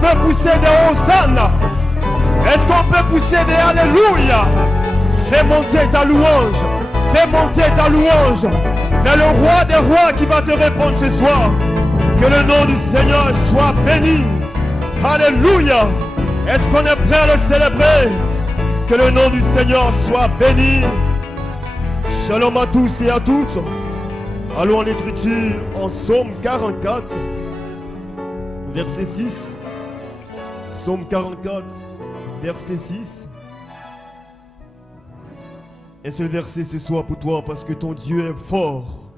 peut pousser des hosanna? Est-ce qu'on peut pousser des alléluia? Fais monter ta louange. Fais monter ta louange vers le roi des rois qui va te répondre ce soir. Que le nom du Seigneur soit béni. Alléluia. Est-ce qu'on est prêt à le célébrer? Que le nom du Seigneur soit béni. Shalom à tous et à toutes. Allons en l'écriture en Psaume 44, verset 6. Psaume 44, verset 6. Et ce verset ce soir pour toi parce que ton Dieu est fort.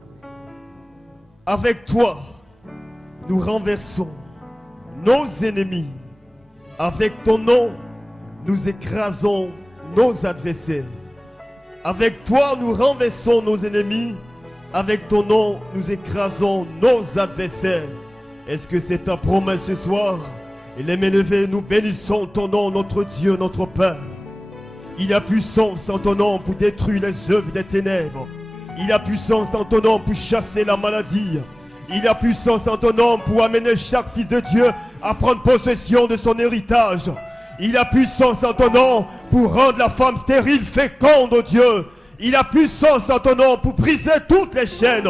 Avec toi, nous renversons nos ennemis. Avec ton nom, nous écrasons nos adversaires. Avec toi, nous renversons nos ennemis. Avec ton nom, nous écrasons nos adversaires. Est-ce que c'est ta promesse ce soir? Et les mains levées, nous bénissons ton nom, notre Dieu, notre Père. Il y a puissance en ton nom pour détruire les œuvres des ténèbres. Il y a puissance en ton nom pour chasser la maladie. Il y a puissance en ton nom pour amener chaque fils de Dieu à prendre possession de son héritage. Il y a puissance en ton nom pour rendre la femme stérile féconde, oh Dieu. Il y a puissance en ton nom pour briser toutes les chaînes.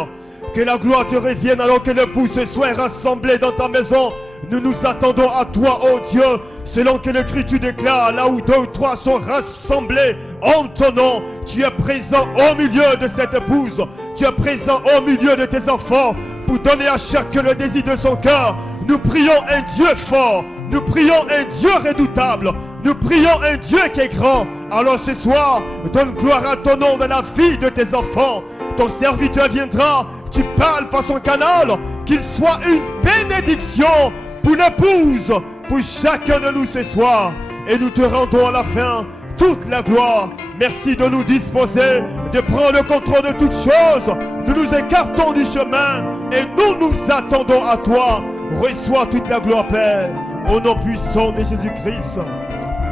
Que la gloire te revienne alors que l'époux se soit rassemblé dans ta maison. Nous nous attendons à toi, ô Dieu, selon que l'Écriture déclare, là où 2 ou 3 sont rassemblés en ton nom, tu es présent au milieu de cette épouse, tu es présent au milieu de tes enfants, pour donner à chacun le désir de son cœur. Nous prions un Dieu fort, nous prions un Dieu redoutable, nous prions un Dieu qui est grand. Alors ce soir, donne gloire à ton nom dans la vie de tes enfants. Ton serviteur viendra, tu parles par son canal, qu'il soit une bénédiction pour l'épouse, pour chacun de nous ce soir. Et nous te rendons à la fin toute la gloire. Merci de nous disposer, de prendre le contrôle de toutes choses. Nous nous écartons du chemin et nous nous attendons à toi. Reçois toute la gloire, Père, au nom puissant de Jésus-Christ.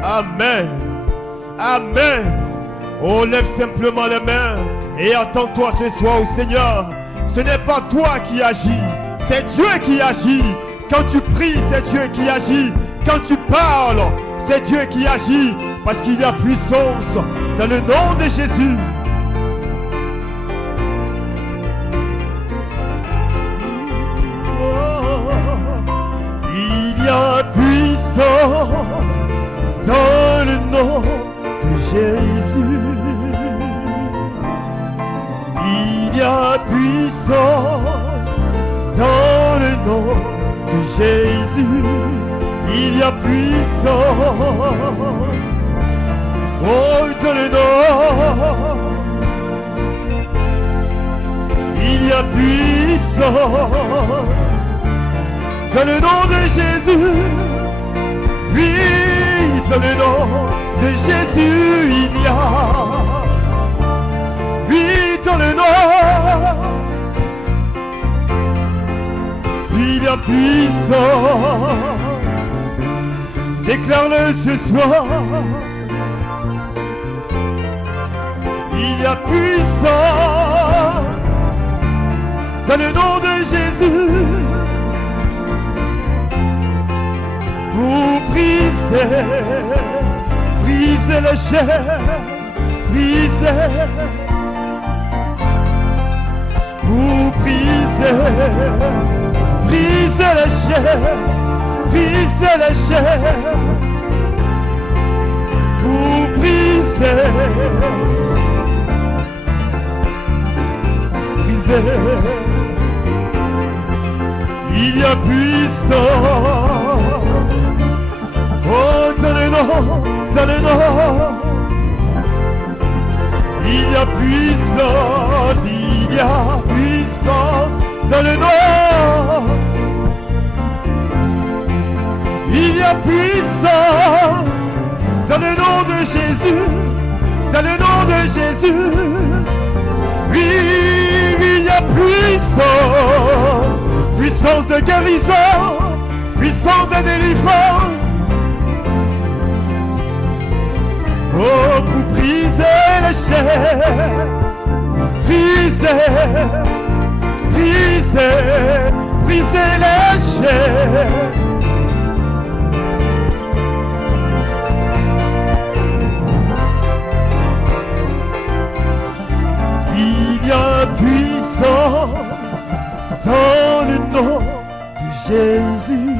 Amen. Amen. Oh, lève simplement les mains et attends-toi ce soir au Seigneur. Ce n'est pas toi qui agis, c'est Dieu qui agit. Quand tu pries, c'est Dieu qui agit. Quand tu parles, c'est Dieu qui agit. Parce qu'il y a puissance dans le nom de Jésus. Oh, il y a puissance dans le nom de Jésus. Il y a puissance dans le nom de Jésus. Il y a puissance, oh, dans le nom. Il y a puissance dans le nom de Jésus. Oui, dans le nom de Jésus, il y a. Oui, dans le nom. Il y a puissance. Déclare-le ce soir. Il y a puissance dans le nom de Jésus pour briser, briser les chaînes, briser, pour briser, briser les chaînes, briser les chaînes, pour briser, briser. Il y a puissance, oh, dans le nom, dans le nom. Il y a puissance, il y a puissance dans le nom. Il y a puissance dans le nom de Jésus, dans le nom de Jésus. Oui, il y a puissance, puissance de guérison, puissance de délivrance. Oh, pour briser les chaînes, briser, briser, briser les chaînes. Jésus.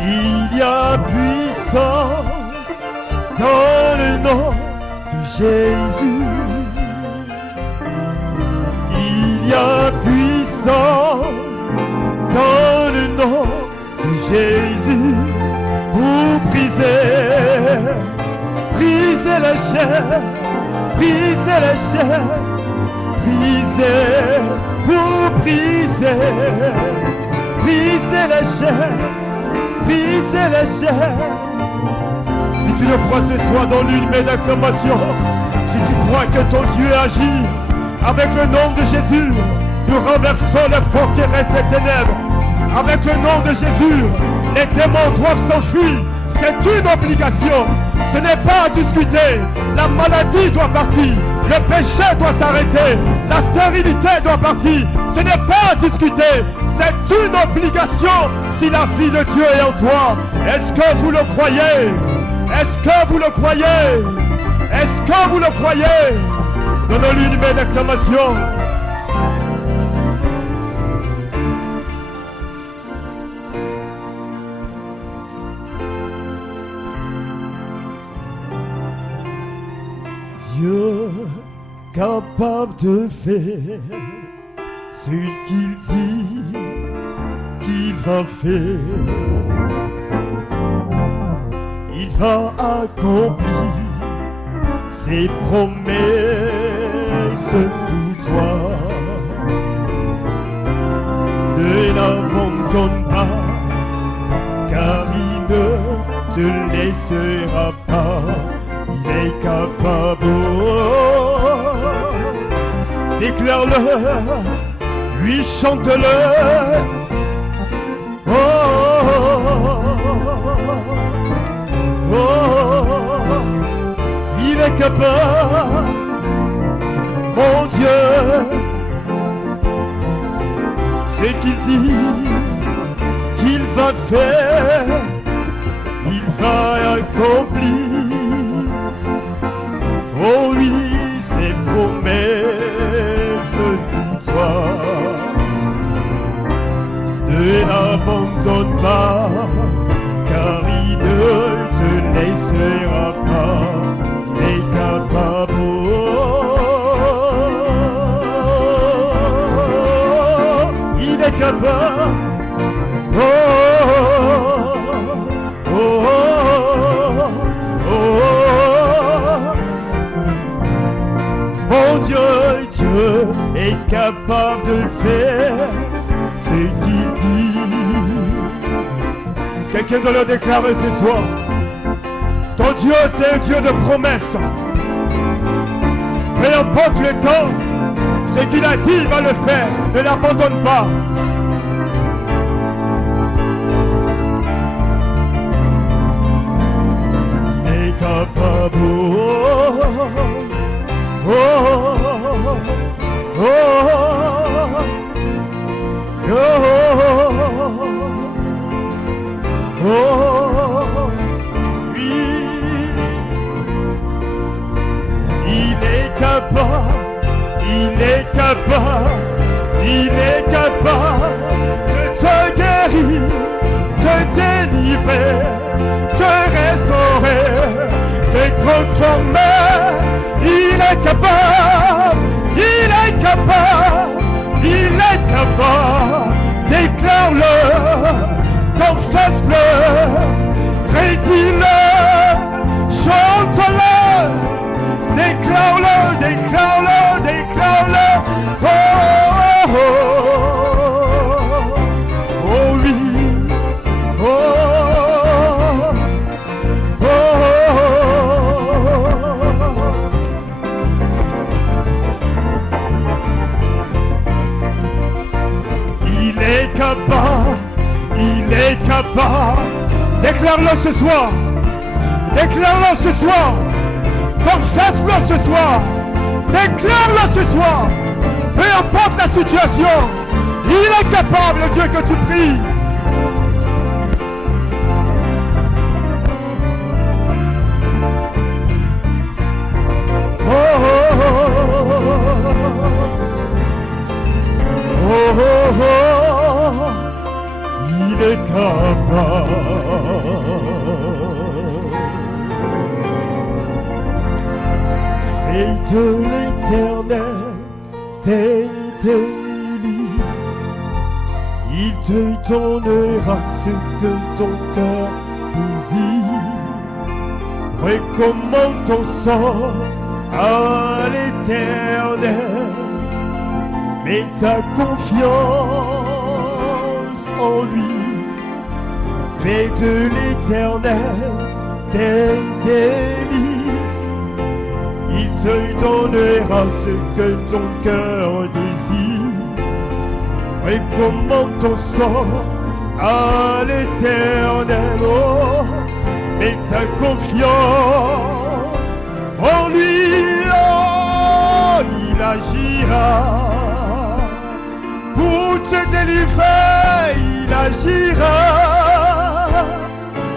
Il y a puissance dans le nom de Jésus. Il y a puissance dans le nom de Jésus pour briser la chair, briser la chair, pour briser la chair, briser la chair. Si tu le crois ce soir dans l'une main d'acclamation, si tu crois que ton Dieu agit avec le nom de Jésus, nous renversons les forteresses des ténèbres. Avec le nom de Jésus, les démons doivent s'enfuir. C'est une obligation. Ce n'est pas à discuter. La maladie doit partir. Le péché doit s'arrêter. La stérilité doit partir. Ce n'est pas à discuter. C'est une obligation si la vie de Dieu est en toi. Est-ce que vous le croyez? Est-ce que vous le croyez? Est-ce que vous le croyez? Donnons-lui une main d'acclamation. Dieu capable de faire ce qu'il dit qu'il va faire. Il va accomplir ses promesses pour toi. Ne l'abandonne pas, car il ne te laissera pas. Il est capable. Déclare-le, lui chante-le. Oh, oh, oh, il est capable, mon Dieu. Ce qu'il dit qu'il va faire, il va accomplir. Oh oui, ses promesses pour toi. Ne l'abandonne pas, car il ne te laissera pas. Il est capable. Il est capable. Oh, oh, oh, oh, oh. Mon Dieu, Dieu est capable de faire ce qu'il dit. Quelqu'un doit le déclarer ce soir. Ton Dieu, c'est un Dieu de promesses. Peu importe le temps, ce qu'il a dit, il va le faire. Ne l'abandonne pas. Il est capable. Oh, oh, oh, oh, oh, oui. Il est capable, il est capable, il est capable de te guérir, te délivrer, te restaurer, te transformer. Il est capable, il est capable, il est capable. Déclare-le, confesse-le, redis-le, chante-le, déclare-le, déclare-le, déclare-le. Oh, oh, oh, oh oui, oh, oh, oh. Il est capable, il est capable. Déclare-le ce soir, déclare-le ce soir, confesse-le ce soir, déclare-le ce soir. Peu importe la situation, il est capable, le Dieu que tu pries. Oh, oh, oh, oh, oh, oh. Fais de l'Éternel tes délices. Il te donnera ce que ton cœur désire. Recommande ton sort à l'Éternel. Mets ta confiance en lui. Fais de l'Éternel tes délices. Il te donnera ce que ton cœur désire. Recommande ton sort à l'Éternel. Oh, mets ta confiance en lui. Oh, il agira pour te délivrer. Il agira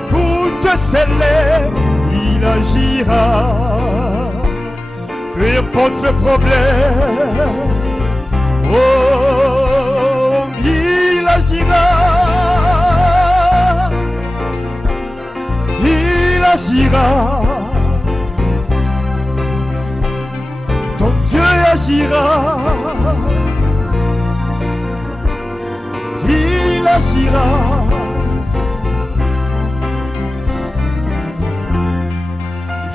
pour te sceller. Il agira. Peu importe le problème, oh, il agira. Il agira. Ton Dieu agira. Il agira.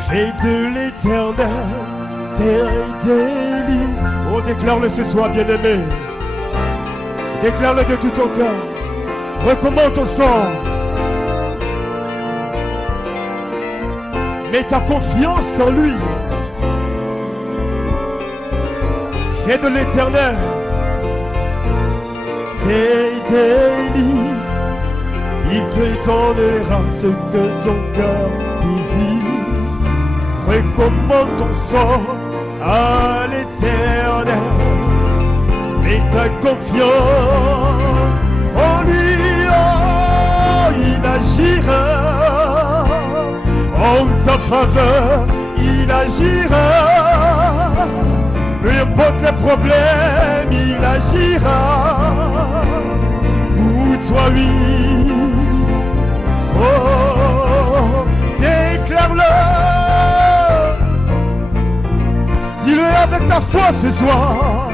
Fais de l'Éternel tes délices. Oh, déclare-le ce soir, bien-aimé. Déclare-le de tout ton cœur. Recommande ton sort. Mets ta confiance en lui. Fais de l'Éternel tes délices. Il te donnera ce que ton cœur désire. Recommande ton sort à l'Éternel. Mets ta confiance en lui. Oh, il agira en ta faveur. Il agira. Peu importe les problèmes, il agira pour toi, oui. Oh, déclare-le. Dis-le avec ta foi ce soir.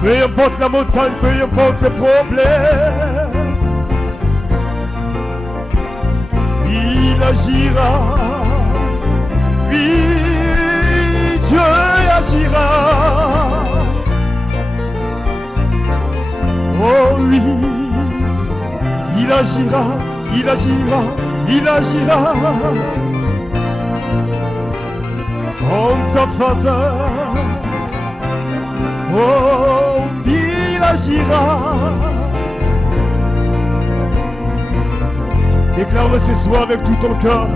Peu importe la montagne, peu importe le problème, il agira. Oui, Dieu agira. Oh oui, il agira, il agira, il agira. En ta faveur, oh, il agira. Déclare-le ce soir avec tout ton cœur.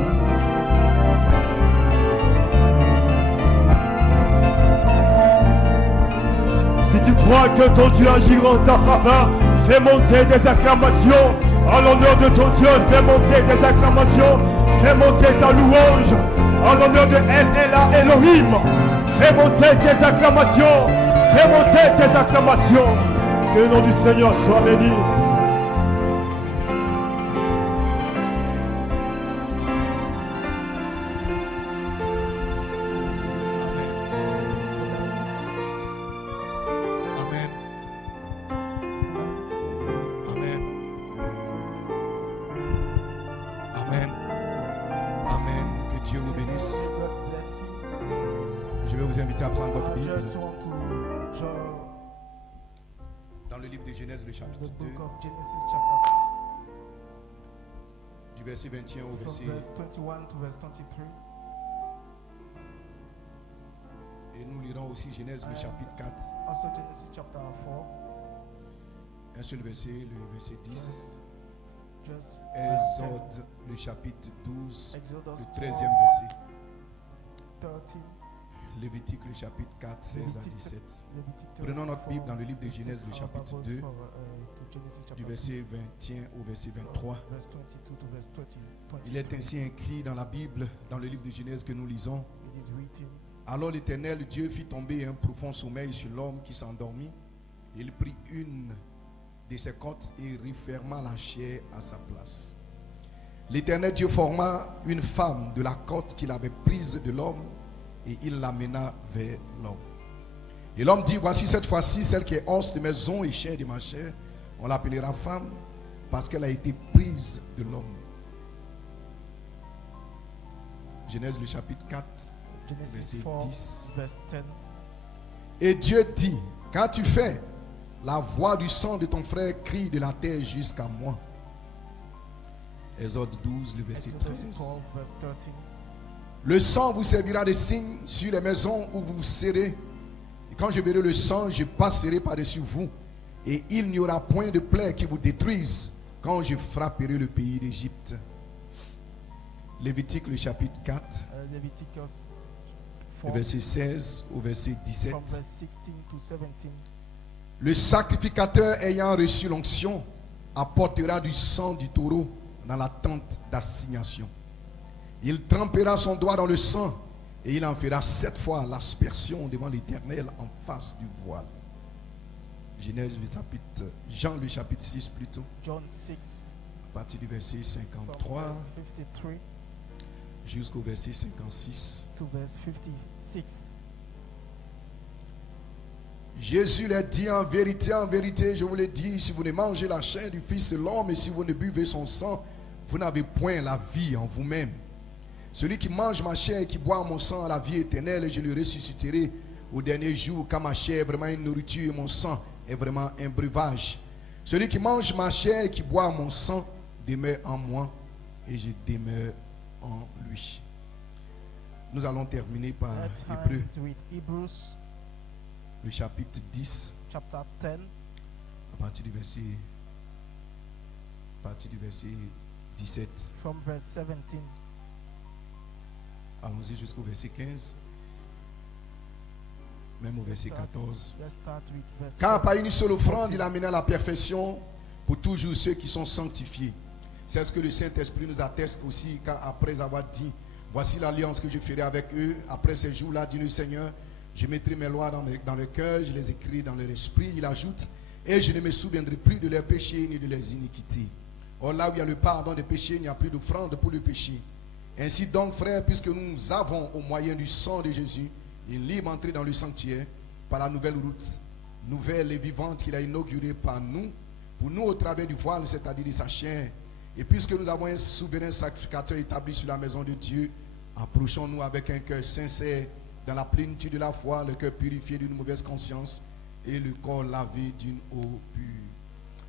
Si tu crois que ton Dieu agira en ta faveur, fais monter des acclamations. À l'honneur de ton Dieu, fais monter des acclamations. Fais monter ta louange. En l'honneur de El Elohim, fais monter tes acclamations. Fais monter tes acclamations. Que le nom du Seigneur soit béni. Amen. Amen. Amen. Amen. Que Dieu vous bénisse. Je vais vous inviter à prendre votre Bible. Dans le livre de Genèse, le chapitre 2, du verset 21 au verset 23. Et nous lirons aussi Genèse, le chapitre 4. Also Genesis chapter 4. Un seul verset, le verset 10. Just Exode, le chapitre 12, Exodus le 13e verset. 13. Lévitique, le chapitre 4, 16 à 17. Leviticus Prenons notre Bible dans le livre de 4, Genèse, le chapitre 2, to Genesis chapter du verset 21 au verset 23. verse 22 to verse 20. Il est ainsi écrit dans la Bible, dans le livre de Genèse que nous lisons. It is written. Alors l'Éternel Dieu fit tomber un profond sommeil sur l'homme qui s'endormit. Il prit une de ses côtes et referma la chair à sa place. L'Éternel Dieu forma une femme de la côte qu'il avait prise de l'homme et il l'amena vers l'homme. Et l'homme dit, voici cette fois-ci celle qui est os de mes os et chair de ma chair. On l'appellera femme parce qu'elle a été prise de l'homme. Genèse le chapitre 4, Genesis verset 4, 10. verse 10. Et Dieu dit, qu'as-tu fait? La voix du sang de ton frère crie de la terre jusqu'à moi. Exode 12, le verset Exodus 13. 12, verse 13. Le sang vous servira de signe sur les maisons où vous serez. Et quand je verrai le sang, je passerai par-dessus vous. Et il n'y aura point de plaie qui vous détruise quand je frapperai le pays d'Égypte. Lévitique, le chapitre 4, Leviticus le 4, verset 16 au verset 17. from verse 16 to 17. Le sacrificateur ayant reçu l'onction apportera du sang du taureau dans la tente d'assignation. Il trempera son doigt dans le sang et il en fera 7 fois l'aspersion devant l'Éternel en face du voile. Genèse le chapitre, Jean le chapitre 6 plutôt, John 6, à partir du verset from 53 verse 53 jusqu'au verset 56. to verse 56. Jésus leur dit, en vérité, je vous le dis, si vous ne mangez la chair du Fils de l'homme et si vous ne buvez son sang, vous n'avez point la vie en vous-même. Celui qui mange ma chair et qui boit mon sang a la vie éternelle, et je le ressusciterai au dernier jour, car ma chair est vraiment une nourriture et mon sang est vraiment un breuvage. Celui qui mange ma chair et qui boit mon sang demeure en moi et je demeure en lui. Nous allons terminer par Let's Hébreux, end with Hebrews le chapitre 10, chapter 10, à partir du verset 17. from verse 17. Allons-y jusqu'au verset 15, même au verset 14. Let's start with verse Car par 14. une seule offrande, il a amené à la perfection pour toujours ceux qui sont sanctifiés. C'est ce que le Saint-Esprit nous atteste aussi, car après avoir dit, voici l'alliance que je ferai avec eux, après ces jours-là, dit le Seigneur, je mettrai mes lois dans le cœur, je les écris dans leur esprit. Il ajoute, et je ne me souviendrai plus de leurs péchés ni de leurs iniquités. Or là où il y a le pardon des péchés, il n'y a plus d'offrande pour le péché. Ainsi donc, frères, puisque nous avons au moyen du sang de Jésus une libre entrée dans le sanctuaire par la nouvelle route, nouvelle et vivante qu'il a inaugurée par nous, pour nous au travers du voile, c'est-à-dire de sa chair. Et puisque nous avons un souverain sacrificateur établi sur la maison de Dieu, approchons-nous avec un cœur sincère, dans la plénitude de la foi, le cœur purifié d'une mauvaise conscience et le corps lavé d'une eau pure.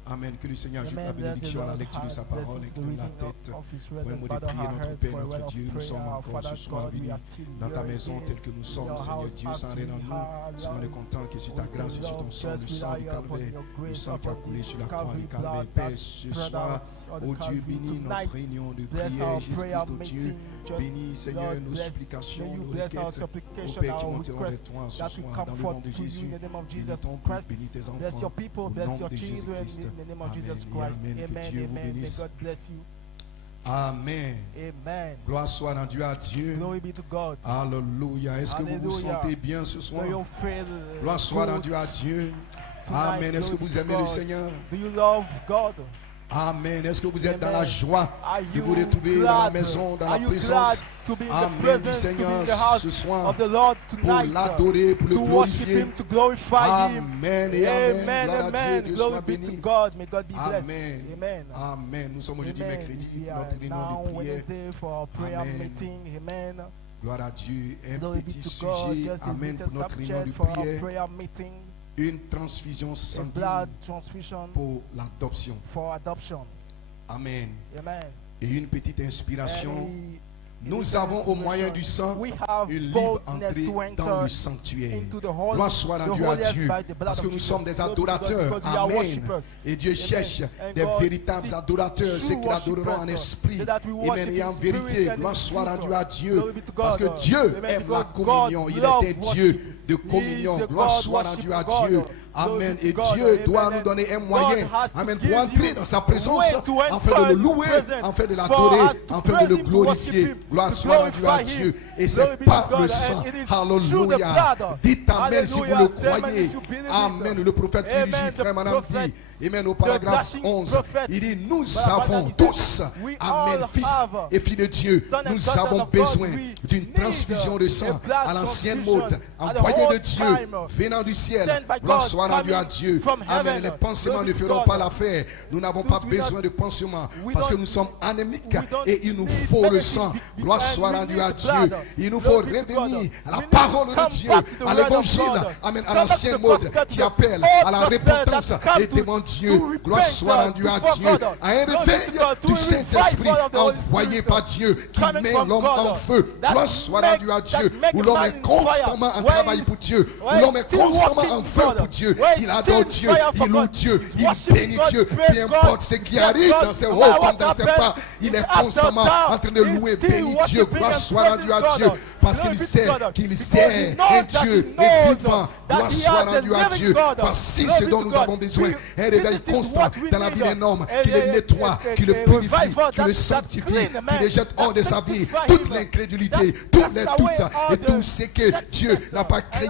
Amen. Que le Seigneur ajoute la Amen. Let the bénédiction à la Lord lecture de sa add parole. blessing to the Incline la reading tête. of His Pour word un and mot de bow down prière, our notre head Père, for a word notre of Dieu, nous prayer. sommes Our encore Father ce soir God, we venus are still dans ta here maison again telle que nous in sommes, your Seigneur house Dieu, as sans we rien en nous. are, Soyons Lord. contents que sur ta We grâce et sur love ton sang, just le sang du rely upon Calvaire, your le grace, sang qui a upon coulé this sur la croix Calvary du Calvaire. blood Père, that ce spread soir, out on the oh Dieu, Calvary bénis notre tonight. réunion de Bless prière, our Jésus prayer Christ, oh Dieu. meeting. Just, Bénis, Seigneur, Lord, nos bless. supplications, May you nos bless our requêtes. Ô supplication, Père, qui our monteront vers request toi ce that we soir, come dans le nom forth de to you Jésus. in the name of Bénis Jesus ton peuple, Christ. bénis tes Bless your enfants. people, Au bless nom your de children Jésus-Christ. in the name of Amen Jesus et Christ. amen. Que Amen, Dieu vous amen. May bénisse. God bless you. Amen. Amen. Gloire soit rendue à Dieu. Glory be to God. Alléluia. Est-ce que vous vous Hallelujah. sentez bien ce soir? Do you feel Gloire soit good rendue à Dieu. tonight? Amen. Est-ce que Glory vous to aimez le God. Seigneur? Do you love God? Amen. Est-ce que vous êtes dans Amen. la joie Are de you vous retrouver dans la glad? maison, dans Are la you glad présence? to be in the Amen du presence, to be Seigneur in the house ce soir of the Lord pour tonight, l'adorer, pour le to worship glorifier. Him, to glorify Him. Amen et amen. Amen, Gloire à Dieu. amen. Dieu Glory soit be béni. to God. May God be blessed. Amen. Amen. Amen. Nous sommes aujourd'hui Amen. mercredi We pour are notre réunion now de prière. Wednesday for our prayer Amen. meeting. Amen. Gloire à Dieu. Un Glory be petit to God. sujet. Just a Amen. little Pour notre réunion de subject for our prière. prayer meeting. Une transfusion A sanguine blood transfusion pour l'adoption. for adoption. Amen. Amen. Et une petite inspiration. And Nous avons au moyen du sang we have une libre boldness entrée to dans le enter sanctuaire. into the holy, Gloire soit the rendue à holiest Dieu. by the blood Parce que of nous Jesus. sommes des Glory to God, adorateurs. because we are Amen. worshippers. Et Dieu cherche And des God véritables seeks adorateurs, ceux qui true l'adoreront en worshippers, esprit. so that we Amen. worship Et en in spirit vérité, and in gloire soit truth. rendue à Dieu. Glory be to God. Parce que Dieu Amen. aime la Because communion. God Il est un loves Dieu worship. de He is communion. a Gloire God soit rendue à worship Dieu. God. Amen. Et God. Dieu doit Amen. nous donner un God moyen, has to amen, give pour entrer you dans sa a présence, way to afin de enter le His louer, presence, afin de for l'adorer, us to afin de praise le Him, to worship glorifier. Him, Gloire to soit rendue à glorify Dieu. Him. Et Glory c'est be to par God, le and sang. it is through Alléluia. the blood. Dites Amen si vous le Hallelujah. Say amen croyez. if you believe it. Amen. Le prophète Amen. Élie, frère The madame prophet, dit, amen, au paragraphe dashing 11, prophet, il dit, nous Brother avons Branham, he tous, said, we amen, all fils have et filles de Dieu, son and nous daughters avons of God. besoin We d'une need transfusion de sang a blood à l'ancienne transfusion mode, at the envoyée de whole Dieu, time, venant du ciel. sent by Gloire God, soit rendue à coming Dieu. from Amen. heaven. Les pansements Glory ne to feront God. pas l'affaire. Nous n'avons pas Do besoin not- de pansements we parce que don't- nous sommes anémiques we don't et il nous need faut le medicine sang. be- Gloire and soit we rendue need à the Dieu. blood. Il nous faut Glory to God. revenir à la We need parole to de come Dieu, back to the à word l'évangile, of God. amen, à Come back l'ancienne to the mode gospel, qui the appelle old à la gospel repentance that come et to- devant Dieu. to Gloire soit repent, rendue à before Dieu, God. à un Glory to réveil God, to du a Saint-Esprit revival of the Holy envoyé Spirit par Dieu qui coming met from l'homme God, en feu. that Gloire soit make- rendue à that Dieu, make où l'homme man est in constamment fire. en Where travail is- pour Dieu, où where l'homme is est still constamment walking en with feu God. pour Dieu. Where is Il adore still Dieu, fire for il loue God. Dieu, il Worship bénit God, Dieu, praise peu God, importe ce qui bless arrive God, dans ses no hauts matter comme what dans ses happens, bas. Il est he's up or constamment down, en train de he's louer, still bénir Dieu. worshiping Gloire and soit rendue à praising Dieu God. parce Glory qu'il be to sait God. qu'il Because sait he knows un that Dieu he knows est vivant. that Gloire he soit has a rendue à living Dieu. God. Voici Glory ce be dont to nous God. avons besoin. Un This réveil is constant what we dans la need. vie d'un homme A- qui le a- nettoie, a- qui le a purifie, revival qui le that sanctifie, clean qui man, les jette hors de that sa vie sanctify toute him, l'incrédulité, that tous les takes away doutes all et the tout ce que Dieu n'a pas créé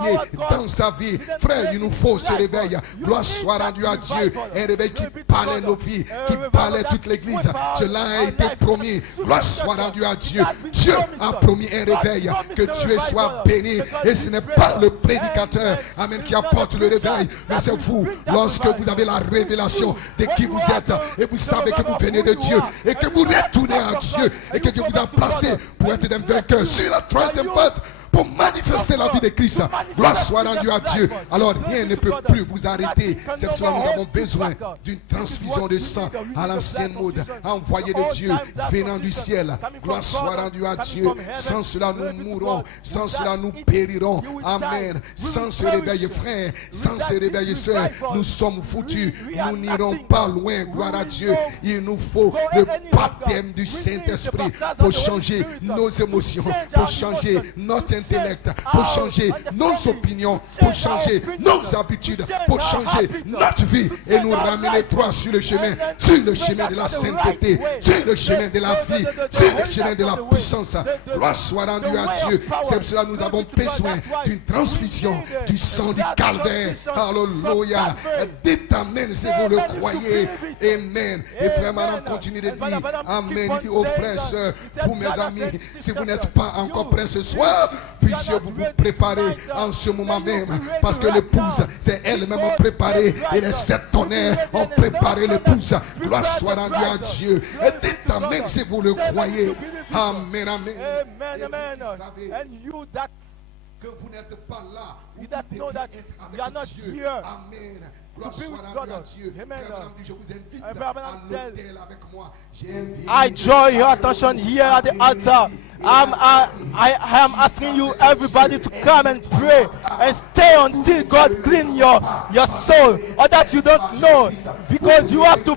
dans sa vie. Frère, il nous faut ce réveil. Gloire soit rendue à Dieu. Un réveil qui parlait nos vies, qui parlait toute l'église. Cela a été promis. Gloire soit rendue à Dieu. Dieu a promis un réveil. Que Dieu soit béni. Et ce n'est pas le prédicateur, amen, qui apporte le réveil, mais c'est vous. Lorsque vous avez la révélation de qui vous êtes et vous savez que vous venez de Dieu et que vous retournez à Dieu et que Dieu vous a placé pour être des vainqueurs sur la troisième passe, pour manifester la vie de Christ. Gloire soit rendue à Dieu. Alors rien ne peut plus vous arrêter. C'est pour cela que nous avons besoin d'une transfusion de sang à l'ancienne mode, envoyée de Dieu, venant du ciel. Gloire soit rendue à Dieu. Sans cela nous mourrons, sans cela nous périrons. Amen. Sans ce réveil, frère, sans ce réveil, sœur, nous sommes foutus. Nous n'irons pas loin. Gloire à Dieu. Il nous faut le baptême du Saint-Esprit pour changer nos émotions, pour changer notre intellect, pour changer nos opinions, pour changer nos habitudes, pour changer notre vie et nous ramener droit sur le chemin de la sainteté, sur le chemin de la vie, sur le chemin de la puissance. Gloire soit rendue à Dieu. C'est pour cela que nous avons besoin d'une transfusion du sang du calvaire. Alléluia. Dites Amen si vous le croyez. Amen. Et frère, madame, continue de dire Amen. Il dit aux frères, sœurs, vous mes amis, si vous n'êtes pas encore prêts ce soir, puissiez vous vous préparer en ce moment même. Parce que l'épouse, c'est elle-même préparée. Et les 7 tonnerres ont préparé l'épouse. Gloire soit rendue à Dieu. Et dites Amen si vous le croyez. Amen, amen. Amen, amen. And you that Que vous n'êtes pas là. You that know that you are not here. Amen. Gloire to be soit with rendue à God. Dieu. Amen. Frère, madame, je vous invite Frère, madame, à l'autel avec moi. I draw your attention here at the altar. I am asking you, everybody, to come and pray and stay until God clean your soul, or that you don't know, because you have to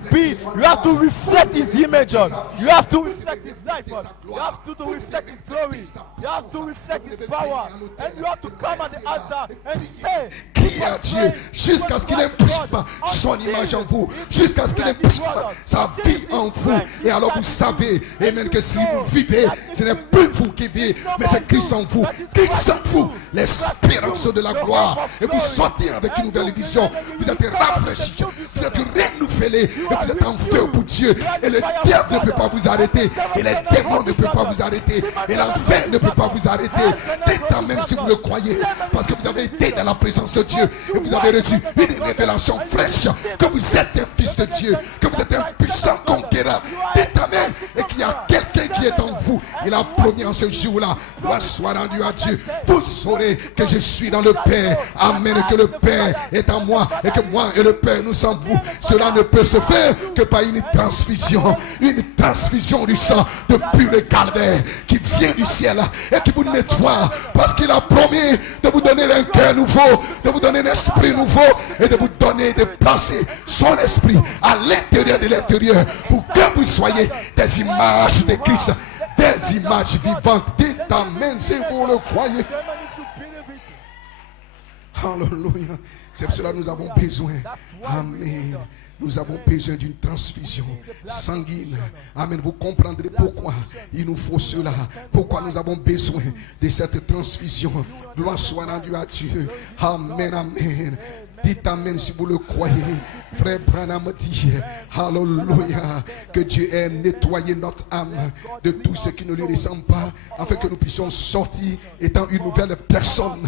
reflect His image. You have to reflect His life. You have to reflect His glory. You have to reflect His power, and you have to come at the altar and stay. Criez à Dieu jusqu'à ce qu'il imprime son image en vous, jusqu'à ce qu'il imprime sa vie en vous. Et alors vous savez, amen, que si vous vivez, ce n'est plus vous qui vivez, mais c'est Christ en vous. Christ en vous, l'espérance de la gloire. Et vous sortez avec une nouvelle vision. Vous êtes rafraîchis, vous êtes renouvelés, et vous êtes en feu pour Dieu. Et le diable ne peut pas vous arrêter, et les démons ne peuvent pas vous arrêter, et l'enfer ne peut pas vous arrêter. Dites Amen si vous le croyez, parce que vous avez été dans la présence de Dieu, et vous avez reçu une révélation fraîche, que vous êtes un fils de Dieu, que vous êtes un puissant conquérant. Dites Amen, et qu'il y a quelqu'un qui est en vous. Il a promis en ce jour-là, gloire soit rendue à Dieu. Vous saurez que je suis dans le Père. Amen, et que le Père est en moi, et que moi et le Père, nous sommes vous. Cela ne peut se faire que par une transfusion du sang depuis le calvaire qui vient du ciel et qui vous nettoie, parce qu'il a promis de vous donner un cœur nouveau, de vous donner un esprit nouveau et de vous donner, de placer son esprit à l'intérieur de l'intérieur pour que vous soyez des images de Christ, des images vivantes. Dites Amen si vous le croyez. Alléluia. C'est pour cela que nous avons besoin. Amen. Nous avons besoin d'une transfusion sanguine. Amen. Vous comprendrez pourquoi il nous faut cela. Pourquoi nous avons besoin de cette transfusion. Gloire soit rendue à Dieu. Amen, amen. Dites amen si vous le croyez. Frère Branham dit, alléluia, que Dieu ait nettoyé notre âme de tout ce qui ne lui ressemble pas, afin que nous puissions sortir étant une nouvelle personne.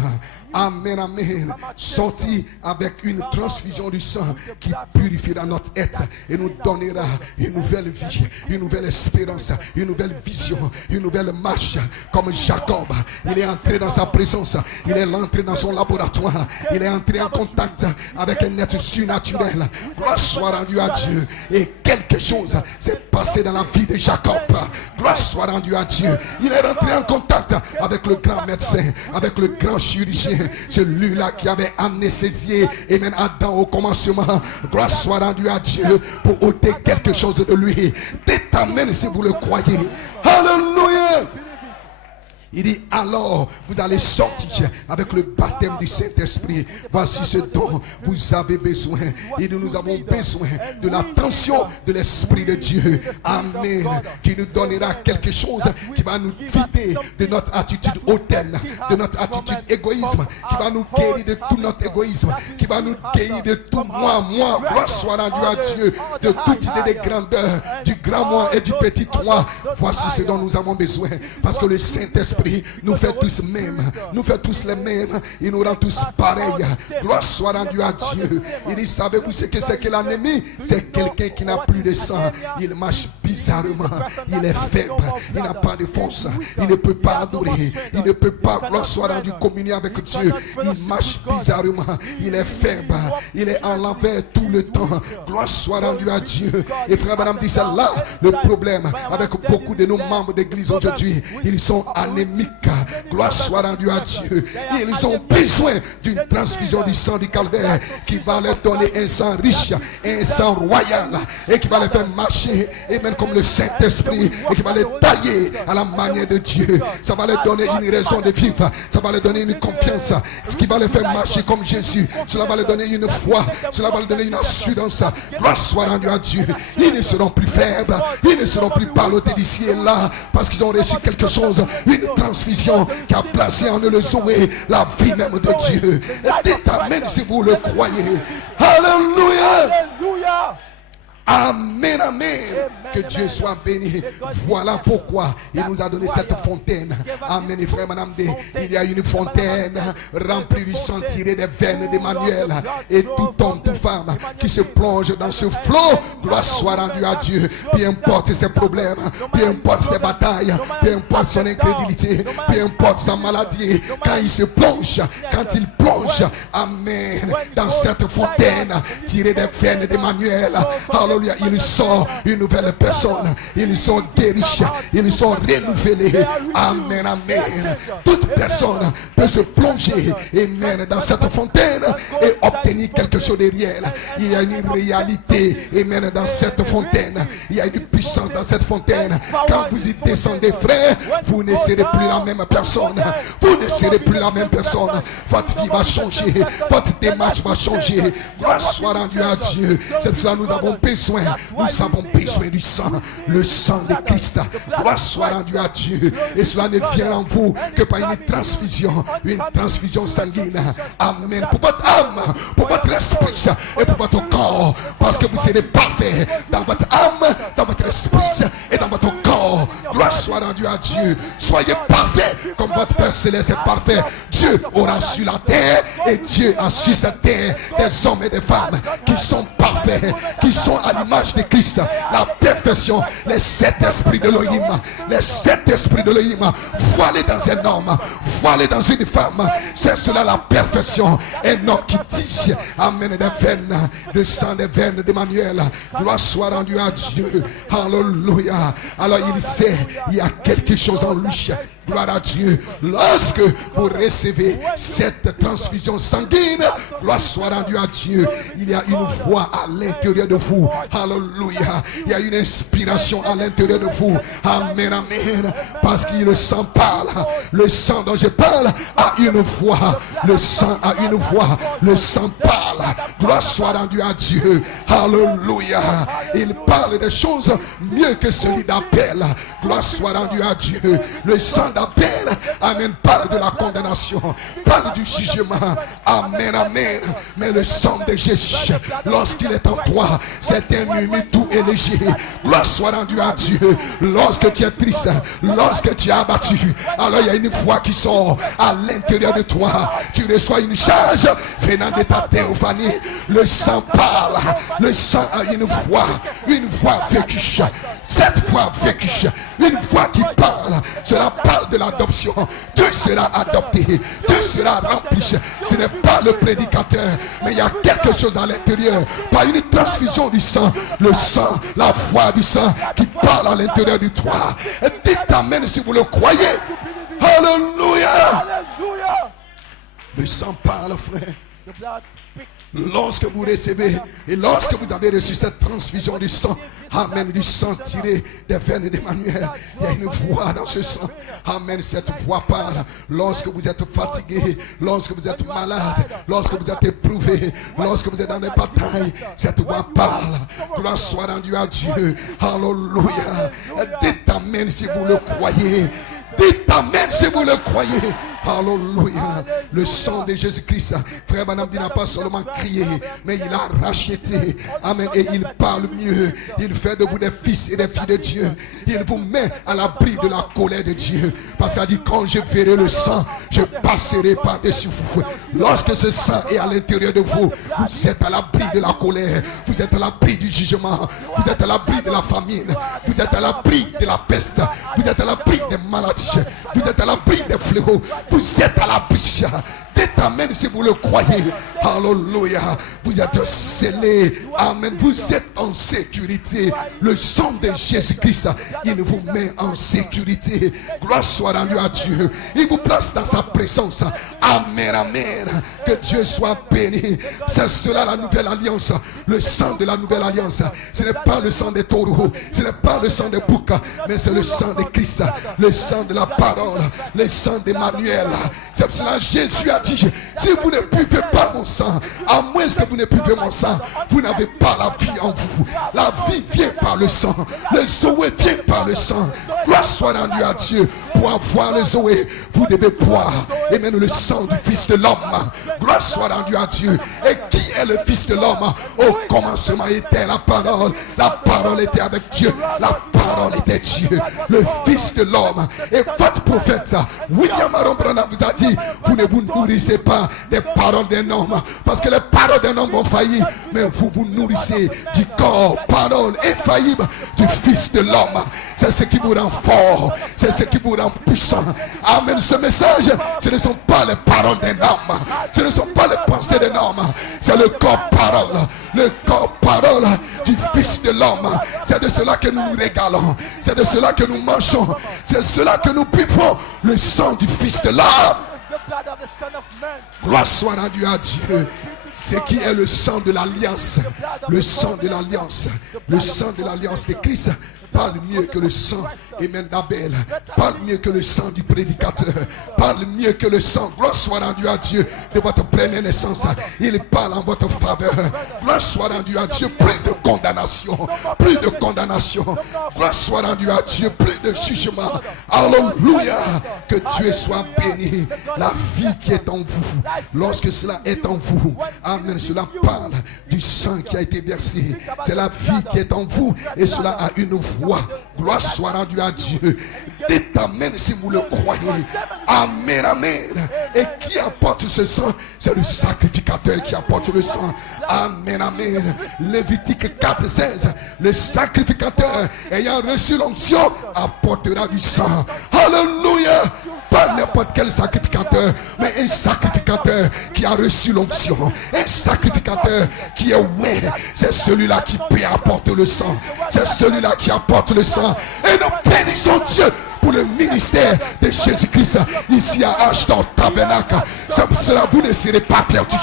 Amen, amen. Sortir avec une transfusion du sang qui purifiera notre être et nous donnera une nouvelle vie, une nouvelle espérance, une nouvelle vision, une nouvelle marche. Comme Jacob, il est entré dans sa présence, il est entré dans son laboratoire, il est entré en contact avec un être surnaturel. Gloire soit rendue à Dieu. Et quelque chose s'est passé dans la vie de Jacob. Gloire soit rendue à Dieu. Il est rentré en contact avec le grand médecin, avec le grand chirurgien, celui-là qui avait anesthésié et même Adam au commencement. Gloire soit rendue à Dieu pour ôter quelque chose de lui. Dites amen si vous le croyez. Alléluia. Il dit alors vous allez sortir avec le baptême du Saint-Esprit. Voici ce dont vous avez besoin. Et nous avons besoin de l'attention de l'Esprit de Dieu. Amen. Qui nous donnera quelque chose qui va nous vider de notre attitude hautaine, de notre attitude égoïsme, qui va nous guérir de tout notre égoïsme, qui va nous guérir de tout moi. Gloire soit rendue à Dieu, de toute idée de grandeur, du grand moi et du petit toi. Voici ce dont nous avons besoin. Parce que le Saint-Esprit nous fait tous mêmes, nous fait tous les mêmes, il nous rend tous pareils. Gloire soit rendue à Dieu. Il dit, savez-vous ce que c'est que l'ennemi? C'est quelqu'un qui n'a plus de sang, il marche bizarrement, il est faible, il n'a pas de force, il ne peut pas adorer, il ne peut pas, gloire soit rendue, communier avec Dieu. Il marche bizarrement, il est faible, il est en l'envers tout le temps. Gloire soit rendue à Dieu. Et frère Branham dit, c'est là le problème avec beaucoup de nos membres d'église aujourd'hui. Ils sont anémiques. Gloire soit rendue à Dieu. Ils ont besoin d'une transfusion du sang du calvaire qui va leur donner un sang riche, un sang royal, et qui va les faire marcher, et même comme le Saint-Esprit, et qui va les tailler à la manière de Dieu. Ça va leur donner une raison de vivre, ça va leur donner une confiance, ce qui va les faire marcher comme Jésus. Cela va leur donner une foi, cela va leur donner une assurance. Gloire soit rendue à Dieu. Ils ne seront plus faibles, ils ne seront plus ballottés d'ici et là, parce qu'ils ont reçu quelque chose, une transfusion qui a placé en eux le Zoé, la vie même de Dieu. Et dites amen si vous le croyez. Alléluia. Amen, amen. Que Dieu soit béni. Voilà pourquoi il nous a donné cette fontaine. Amen, frère, madame. Il y a une fontaine remplie du sang tiré des veines d'Emmanuel. Et tout homme, toute femme qui se plonge dans ce flot, gloire soit rendue à Dieu. Peu importe ses problèmes, peu importe ses batailles, peu importe son incrédulité, peu importe sa maladie, quand il se plonge, quand il plonge, amen, dans cette fontaine tirée des veines d'Emmanuel, alléluia, ils sont une nouvelle personne, ils sont guéris, ils sont renouvelés. Amen, amen. Toute personne peut se plonger, amen, dans cette fontaine et obtenir quelque chose de réel. Il y a une réalité, amen, dans cette fontaine. Il y a une puissance dans cette fontaine. Quand vous y descendez, frère, vous ne serez plus la même personne. Vous ne serez plus la même personne. Votre vie va changer, votre démarche va changer. Gloire soit rendue à Dieu. C'est pour cela que nous avons besoin du sang, le sang de Christ. Gloire soit rendue à Dieu. Et cela ne vient en vous que par une transfusion sanguine. Amen. Pour votre âme, pour votre esprit et pour votre corps. Parce que vous serez parfait dans votre âme, dans votre esprit et dans votre corps. Gloire soit rendue à Dieu. Soyez parfait comme votre Père Céleste est parfait. Dieu aura sur la terre et Dieu a sur cette terre des hommes et des femmes qui sont parfaits, qui sont à l'image de Christ, la perfection, les 7 esprits de l'Elohim, les 7 esprits de l'Elohim voilés dans un homme, voilés dans une femme. C'est cela la perfection. Un homme qui tige, amène des veines, le sang des veines d'Emmanuel. Gloire soit rendue à Dieu. Alléluia. Alors il sait, il y a quelque chose en lui. Gloire à Dieu. Lorsque vous recevez cette transfusion sanguine, gloire soit rendue à Dieu. Il y a une voix à l'intérieur de vous. Alléluia. Il y a une inspiration à l'intérieur de vous. Amen, amen. Parce que le sang parle. Le sang dont je parle a une voix. Le sang a une voix. Le sang parle. Gloire soit rendue à Dieu. Alléluia. Il parle des choses mieux que celui d'Abel. Gloire soit rendue à Dieu. Le sang d'Abel, amen, parle de la condamnation, parle du jugement. Amen, amen. Mais le sang de Jésus, lorsqu'il est en toi, c'est un murmure doux et léger. Gloire soit rendue à Dieu. Lorsque tu es triste, lorsque tu es abattu, alors il y a une voix qui sort à l'intérieur de toi. Tu reçois une charge venant de ta théophanie. Le sang parle. Le sang a une voix vécue. Cette voix vécue, une voix qui parle. Cela parle de l'adoption. Tu seras adopté, tu seras rempli. Ce n'est pas le prédicateur, mais il y a quelque chose à l'intérieur. Par une transfusion du sang, le sang, la voix du sang qui parle à l'intérieur de toi. Et dites amen si vous le croyez. Alléluia. Le sang parle, frère. Lorsque vous recevez et lorsque vous avez reçu cette transfusion du sang, amen, du sang tiré des veines d'Emmanuel, il y a une voix dans ce sang. Amen, cette voix parle. Lorsque vous êtes fatigué, lorsque vous êtes malade, lorsque vous êtes éprouvé, lorsque vous êtes dans des batailles, cette voix parle. Gloire soit rendue à Dieu. Alléluia. Dites amen si vous le croyez. Dites amen si vous le croyez. Alléluia. Le sang de Jésus-Christ, frère Branham n'a pas seulement crié, mais il a racheté. Amen. Et il parle mieux. Il fait de vous des fils et des filles de Dieu. Il vous met à l'abri de la colère de Dieu. Parce qu'il a dit, quand je verrai le sang, je passerai par-dessus vous. Lorsque ce sang est à l'intérieur de vous, vous êtes à l'abri de la colère. Vous êtes à l'abri du jugement. Vous êtes à l'abri de la famine. Vous êtes à l'abri de la peste. Vous êtes à l'abri des maladies. Vous êtes à l'abri des fléaux. Vous êtes à l'abri. Dites amen si vous le croyez. Alléluia. Vous êtes scellés. Amen. Vous êtes en sécurité. Le sang de Jésus-Christ, il vous met en sécurité. Gloire soit rendue à Dieu. Il vous place dans sa présence. Amen, amen. Que Dieu soit béni. C'est cela la nouvelle alliance. Le sang de la nouvelle alliance. Ce n'est pas le sang des taureaux. Ce n'est pas le sang des boucs. Mais c'est le sang de Christ. Le sang de la parole. Le sang d'Emmanuel. C'est pour cela que Jésus a dit, si vous ne buvez pas mon sang, à moins que vous ne buvez mon sang, vous n'avez pas la vie en vous. La vie vient par le sang. Le Zoé vient par le sang. Gloire soit rendue à Dieu. Pour avoir le Zoé, vous devez boire. Et même le sang du Fils de l'homme. Gloire soit rendue à Dieu. Et qui est le Fils de l'homme? Au commencement était la parole. La parole était avec Dieu. La parole était Dieu. Le Fils de l'homme. Et votre prophète, William Aaron Branham vous a dit, vous ne vous nourrissez pas des paroles d'un homme. Parce que les paroles d'un homme vont faillir. Mais vous vous nourrissez du corps, parole infaillible du Fils de l'homme. C'est ce qui vous rend fort. C'est ce qui vous rend puissant. Amen. Ce message, ce ne sont pas les paroles d'un homme. Ce ne sont pas les pensées d'un homme. C'est le corps parole. Le corps parole du Fils de l'homme. C'est de cela que nous nous régalons. C'est de cela que nous mangeons. C'est de cela que nous buvons. Le sang du Fils de l'homme. Gloire soit rendue à Dieu. Ce qui est le sang de l'alliance. Le sang de l'alliance. Le sang de l'alliance de Christ parle mieux que le sang d'Abel. Parle mieux que le sang du prédicateur. Parle mieux que le sang. Gloire soit rendue à Dieu de votre première naissance. Il parle en votre faveur. Gloire soit rendue à Dieu. Plus de condamnation. Plus de condamnation. Gloire soit rendue à Dieu. Plus de jugement. Alléluia. Que Dieu soit béni. La vie qui est en vous. Lorsque cela est en vous. Amen. Cela parle du sang qui a été versé. C'est la vie qui est en vous. Et cela a une voix. Gloire soit rendue à Dieu. Dites amen si vous le croyez. Amen, amen. Et qui apporte ce sang? C'est le sacrificateur qui apporte le sang. Amen, amen. Lévitique 4:16. Le sacrificateur ayant reçu l'onction apportera du sang. Alléluia. Pas n'importe quel sacrificateur, mais un sacrificateur qui a reçu l'onction. Un sacrificateur qui est ouais. C'est celui-là qui peut apporter le sang. C'est celui-là qui apporte le sang. Et nous bénissons Dieu pour le ministère de Jésus-Christ ici à Ashton Tabernacle. C'est pour cela que vous ne serez pas perdus.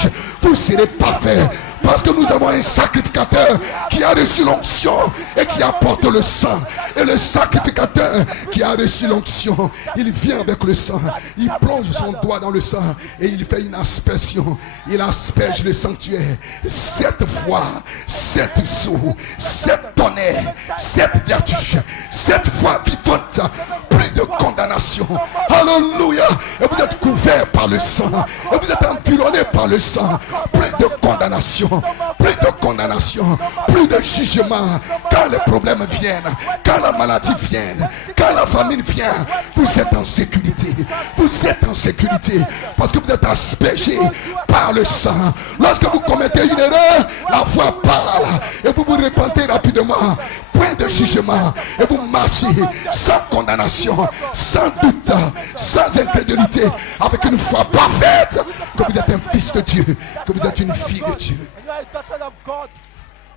Vous serez parfaits. Parce que nous avons un sacrificateur qui a reçu l'onction et qui apporte le sang. Et le sacrificateur qui a reçu l'onction, il vient avec le sang. Il plonge son doigt dans le sang et il fait une aspersion. Il asperge le sanctuaire 7 fois, 7 sceaux, 7 tonnerres, 7 vertus, 7 fois vivantes, plus de condamnation. Alléluia. Et vous êtes couverts par le sang. Et vous êtes environnés par le sang. Plus de condamnation, plus de condamnation, plus de jugement. Quand les problèmes viennent, quand la maladie vient, quand la famine vient, vous êtes en sécurité. Vous êtes en sécurité parce que vous êtes aspergés par le sang. Lorsque vous commettez une erreur, la foi parle et vous vous repentez rapidement. Point de jugement et vous marchez sans condamnation, sans doute, sans incrédulité, avec une foi parfaite que vous êtes un fils de Dieu, que vous êtes une fille de Dieu.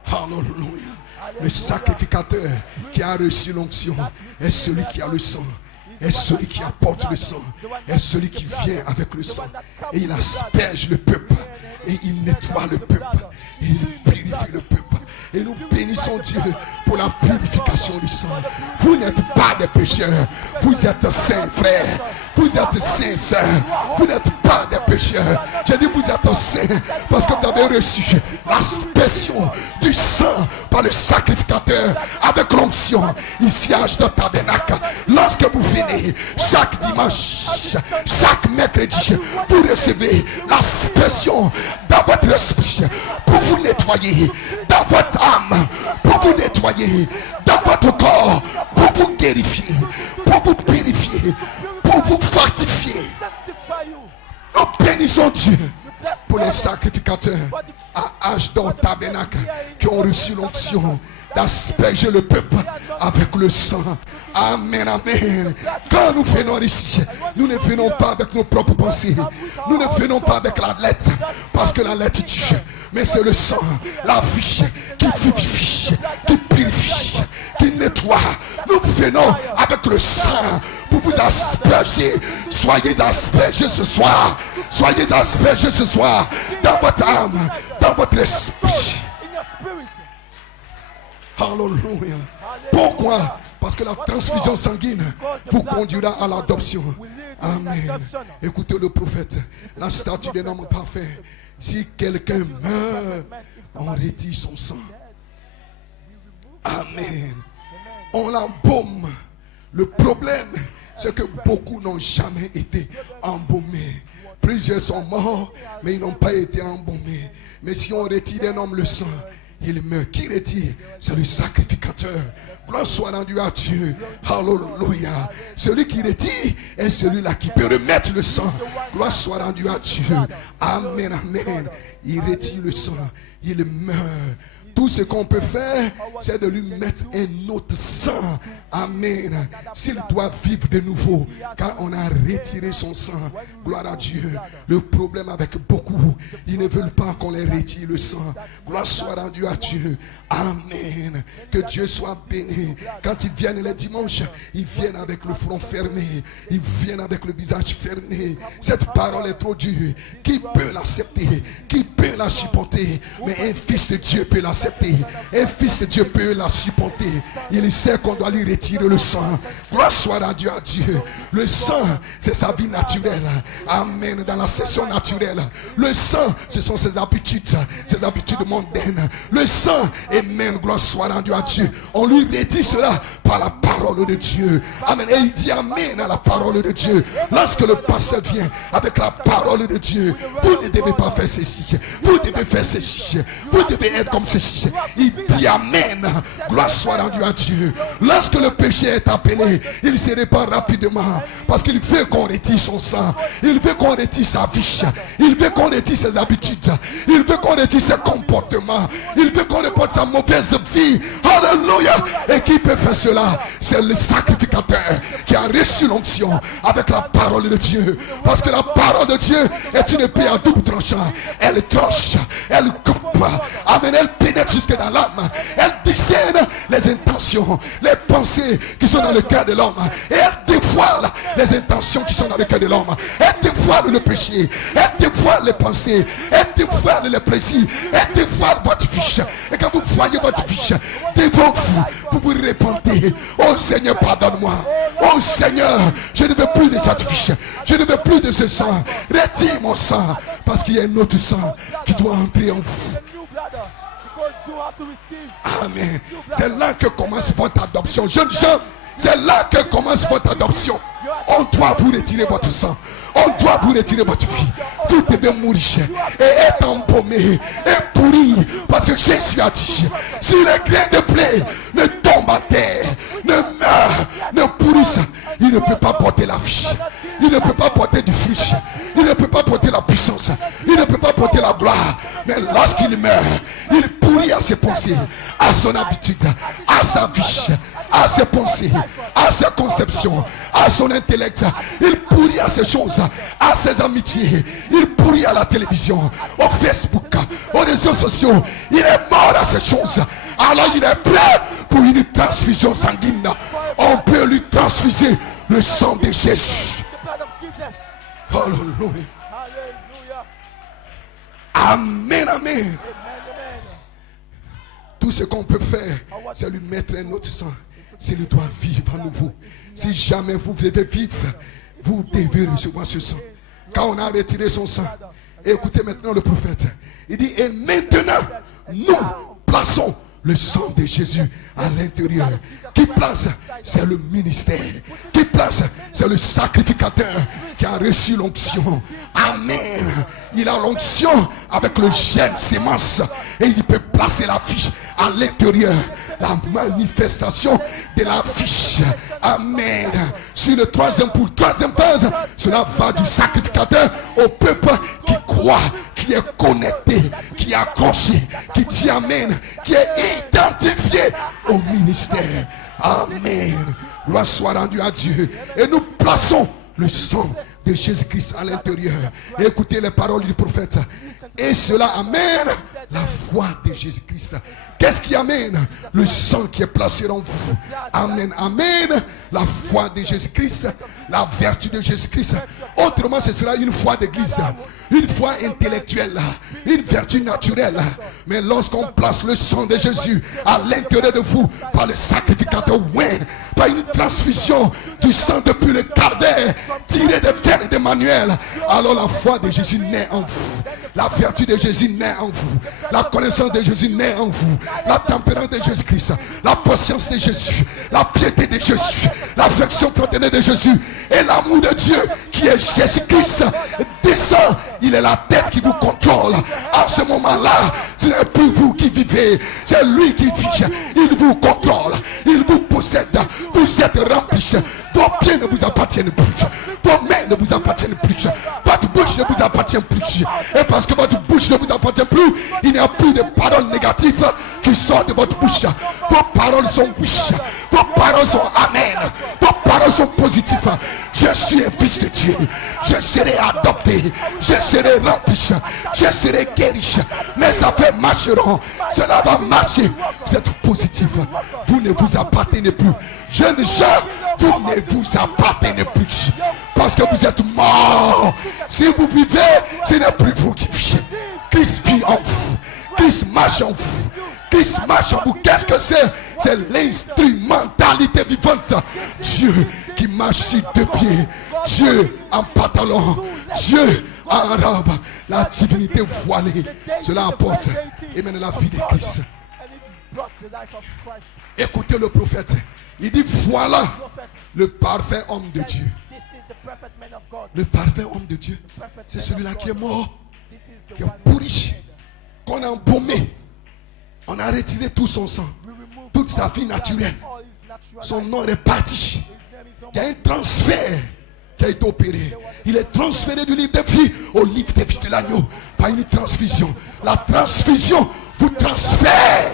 Alléluia. Le sacrificateur qui a reçu l'onction est celui qui a le sang, est celui qui apporte le sang, est celui qui vient avec le sang. Et il asperge le peuple, et il nettoie le peuple, et il purifie le peuple. Et nous bénissons Dieu pour la purification du sang. Vous n'êtes pas des pécheurs. Vous êtes saints, frères. Vous êtes saints, sœurs. Vous n'êtes pas des pécheurs. J'ai dit vous êtes saints parce que vous avez reçu l'aspersion du sang par le sacrificateur avec l'onction. Il siège dans le tabernacle. Lorsque vous venez chaque dimanche, chaque mercredi, vous recevez l'aspersion dans votre esprit pour vous nettoyer, dans votre âme, pour vous nettoyer, dans votre corps, pour vous guérifier, pour vous purifier, pour vous fortifier. Nous bénissons Dieu pour les sacrificateurs à Ashdod Tabernacle qui ont reçu l'onction d'asperger le peuple avec le sang. Amen, amen. Quand nous venons ici, nous ne venons pas avec nos propres pensées. Nous ne venons pas avec la lettre, parce que la lettre tue. Mais c'est le sang, la vie qui vivifie, qui purifie, qui nettoie. Nous venons avec le sang pour vous asperger. Soyez aspergés ce soir. Soyez aspergés ce soir dans votre âme, dans votre esprit. Alléluia. Pourquoi? Parce que la transfusion sanguine vous conduira à l'adoption. Amen. Écoutez le prophète. La statue d'un homme parfait. Si quelqu'un meurt, on retire son sang. Amen. On l'embaume. Le problème, c'est que beaucoup n'ont jamais été embaumés. Plusieurs sont morts, mais ils n'ont pas été embaumés. Mais si on retire d'un homme le sang, il meurt. Qui retire? C'est le sacrificateur. Gloire soit rendue à Dieu. Alléluia. Celui qui retire est celui-là qui peut remettre le sang. Gloire soit rendue à Dieu. Amen, amen. Il retire le sang. Il meurt. Tout ce qu'on peut faire, c'est de lui mettre un autre sang. Amen. S'il doit vivre de nouveau, car on a retiré son sang. Gloire à Dieu. Le problème avec beaucoup, ils ne veulent pas qu'on les retire le sang. Gloire soit rendue à Dieu. Amen. Que Dieu soit béni. Quand ils viennent les dimanches, ils viennent avec le front fermé. Ils viennent avec le visage fermé. Cette parole est trop dure. Qui peut l'accepter? Qui peut la supporter? Mais un fils de Dieu peut l'accepter. Un fils de Dieu peut la supporter. Il sait qu'on doit lui retirer le sang. Gloire soit à Dieu, à Dieu. Le sang, c'est sa vie naturelle. Amen. Dans la session naturelle. Le sang, ce sont ses habitudes mondaines. Le sang, amen. Gloire soit à Dieu, à Dieu. On lui retire cela par la parole de Dieu. Amen. Et il dit amen à la parole de Dieu. Lorsque le pasteur vient avec la parole de Dieu, vous ne devez pas faire ceci. Vous devez faire ceci. Vous devez être comme ceci. Il dit amen. Gloire soit rendue à Dieu. Lorsque le péché est appelé, il se répand rapidement. Parce qu'il veut qu'on retire son sang. Il veut qu'on retire sa vie. Il veut qu'on retire ses habitudes. Il veut qu'on retire ses comportements. Il veut qu'on reporte sa mauvaise vie. Alléluia. Et qui peut faire cela? C'est le sacrificateur qui a reçu l'onction avec la parole de Dieu. Parce que la parole de Dieu est une épée à double tranchant. Elle tranche, elle coupe. Amen. Elle pénètre jusque dans l'âme. Elle discerne les intentions, les pensées qui sont dans le cœur de l'homme. Et elle dévoile les intentions qui sont dans le cœur de l'homme. Elle dévoile le péché. Elle dévoile les pensées. Elle dévoile les plaisirs. Elle dévoile votre fiche. Et quand vous voyez votre fiche devant vous, vous vous répentez. Oh Seigneur, pardonne-moi. Oh Seigneur, je ne veux plus de cette fiche. Je ne veux plus de ce sang. Retire mon sang. Parce qu'il y a un autre sang qui doit entrer en vous. Amen. C'est là que commence votre adoption. Jeunes gens, c'est là que commence votre adoption. On doit vous retirer votre sang. On doit vous retirer votre vie. Tout devait mourir et est embaumé et pourri. Parce que Jésus a dit, si les grains de blé ne tombent à terre, ne meurent, ne pourrissent, il ne peut pas porter la vie. Il ne peut pas porter du fruit. Il ne peut pas porter la puissance. Il ne peut pas porter la gloire. Mais lorsqu'il meurt, il pourrit à ses pensées, à son habitude, à sa vie, à ses pensées, à ses conceptions, à son intellect. Il pourrit à ses choses, à ses amitiés. Il pourrit à la télévision, au Facebook, aux réseaux sociaux. Il est mort à ces choses. Alors il est prêt pour une transfusion sanguine. On peut lui transfuser le sang de Jésus. Alléluia. Amen, amen. Tout ce qu'on peut faire, c'est lui mettre un autre sang. S'il doit vivre à nouveau. Si jamais vous devez vivre, vous devez recevoir ce sang. Quand on a retiré son sang, écoutez maintenant le prophète. Il dit, et maintenant, nous plaçons le sang de Jésus à l'intérieur. Qui place? C'est le ministère. Qui place? C'est le sacrificateur qui a reçu l'onction. Amen. Il a l'onction avec le germe sémence et il peut placer la fiche à l'intérieur. La manifestation de la fiche. Amen. Sur le troisième phase, cela va du sacrificateur au peuple qui croit, qui est connecté, qui est accroché, qui dit amen, qui est identifié au ministère. Amen. Gloire soit rendue à Dieu. Et nous plaçons le sang de Jésus-Christ à l'intérieur. Et écoutez les paroles du prophète. Et cela amène la foi de Jésus-Christ. Qu'est-ce qui amène? Le sang qui est placé en vous. Amen, amen. La foi de Jésus-Christ, la vertu de Jésus-Christ. Autrement, ce sera une foi d'église, une foi intellectuelle, une vertu naturelle. Mais lorsqu'on place le sang de Jésus à l'intérieur de vous, par le sacrificateur, par une transfusion du sang depuis le calvaire, tiré des veines et des manuels, alors la foi de Jésus naît en vous. La vertu de Jésus naît en vous. La connaissance de Jésus naît en vous. La tempérance de Jésus-Christ, la patience de Jésus, la piété de Jésus, l'affection fraternelle de Jésus et l'amour de Dieu qui est Jésus-Christ descend. Il est la tête qui vous contrôle. À ce moment-là, ce n'est plus vous qui vivez, c'est lui qui vit. Il vous contrôle, il vous possède. Vous êtes remplis. Vos pieds ne vous appartiennent plus. Vos mains ne vous appartiennent plus. Votre bouche ne vous appartient plus. Et parce que votre bouche ne vous appartient plus, il n'y a plus de paroles négatives qui sortent de votre bouche. Vos paroles sont oui. Vos paroles sont amen. Vos paroles sont positives. Je suis un fils de Dieu. Je serai adopté. Je serai rempli. Je serai guéri. Mes affaires marcheront. Cela va marcher. Vous êtes positif. Vous ne vous appartenez plus. Jeunes gens, vous ne vous appartenez plus. Parce que vous êtes morts. Si vous vivez, ce n'est plus vous qui vivez. Christ vit en vous. Christ marche en vous. Christ marche en vous. Qu'est-ce que c'est? C'est l'instrumentalité vivante. Dieu qui marche sur deux pieds. Dieu en pantalon. Dieu en robe. La divinité voilée. Cela apporte et mène la vie de Christ. Écoutez le prophète. Il dit voilà le parfait homme de Dieu. Le parfait homme de Dieu, c'est celui-là qui est mort, qui est pourri, qu'on a embaumé. On a retiré tout son sang, toute sa vie naturelle. Son nom est parti. Il y a un transfert qui a été opéré. Il est transféré du livre de vie au livre de vie de l'agneau par une transfusion. La transfusion vous transfère.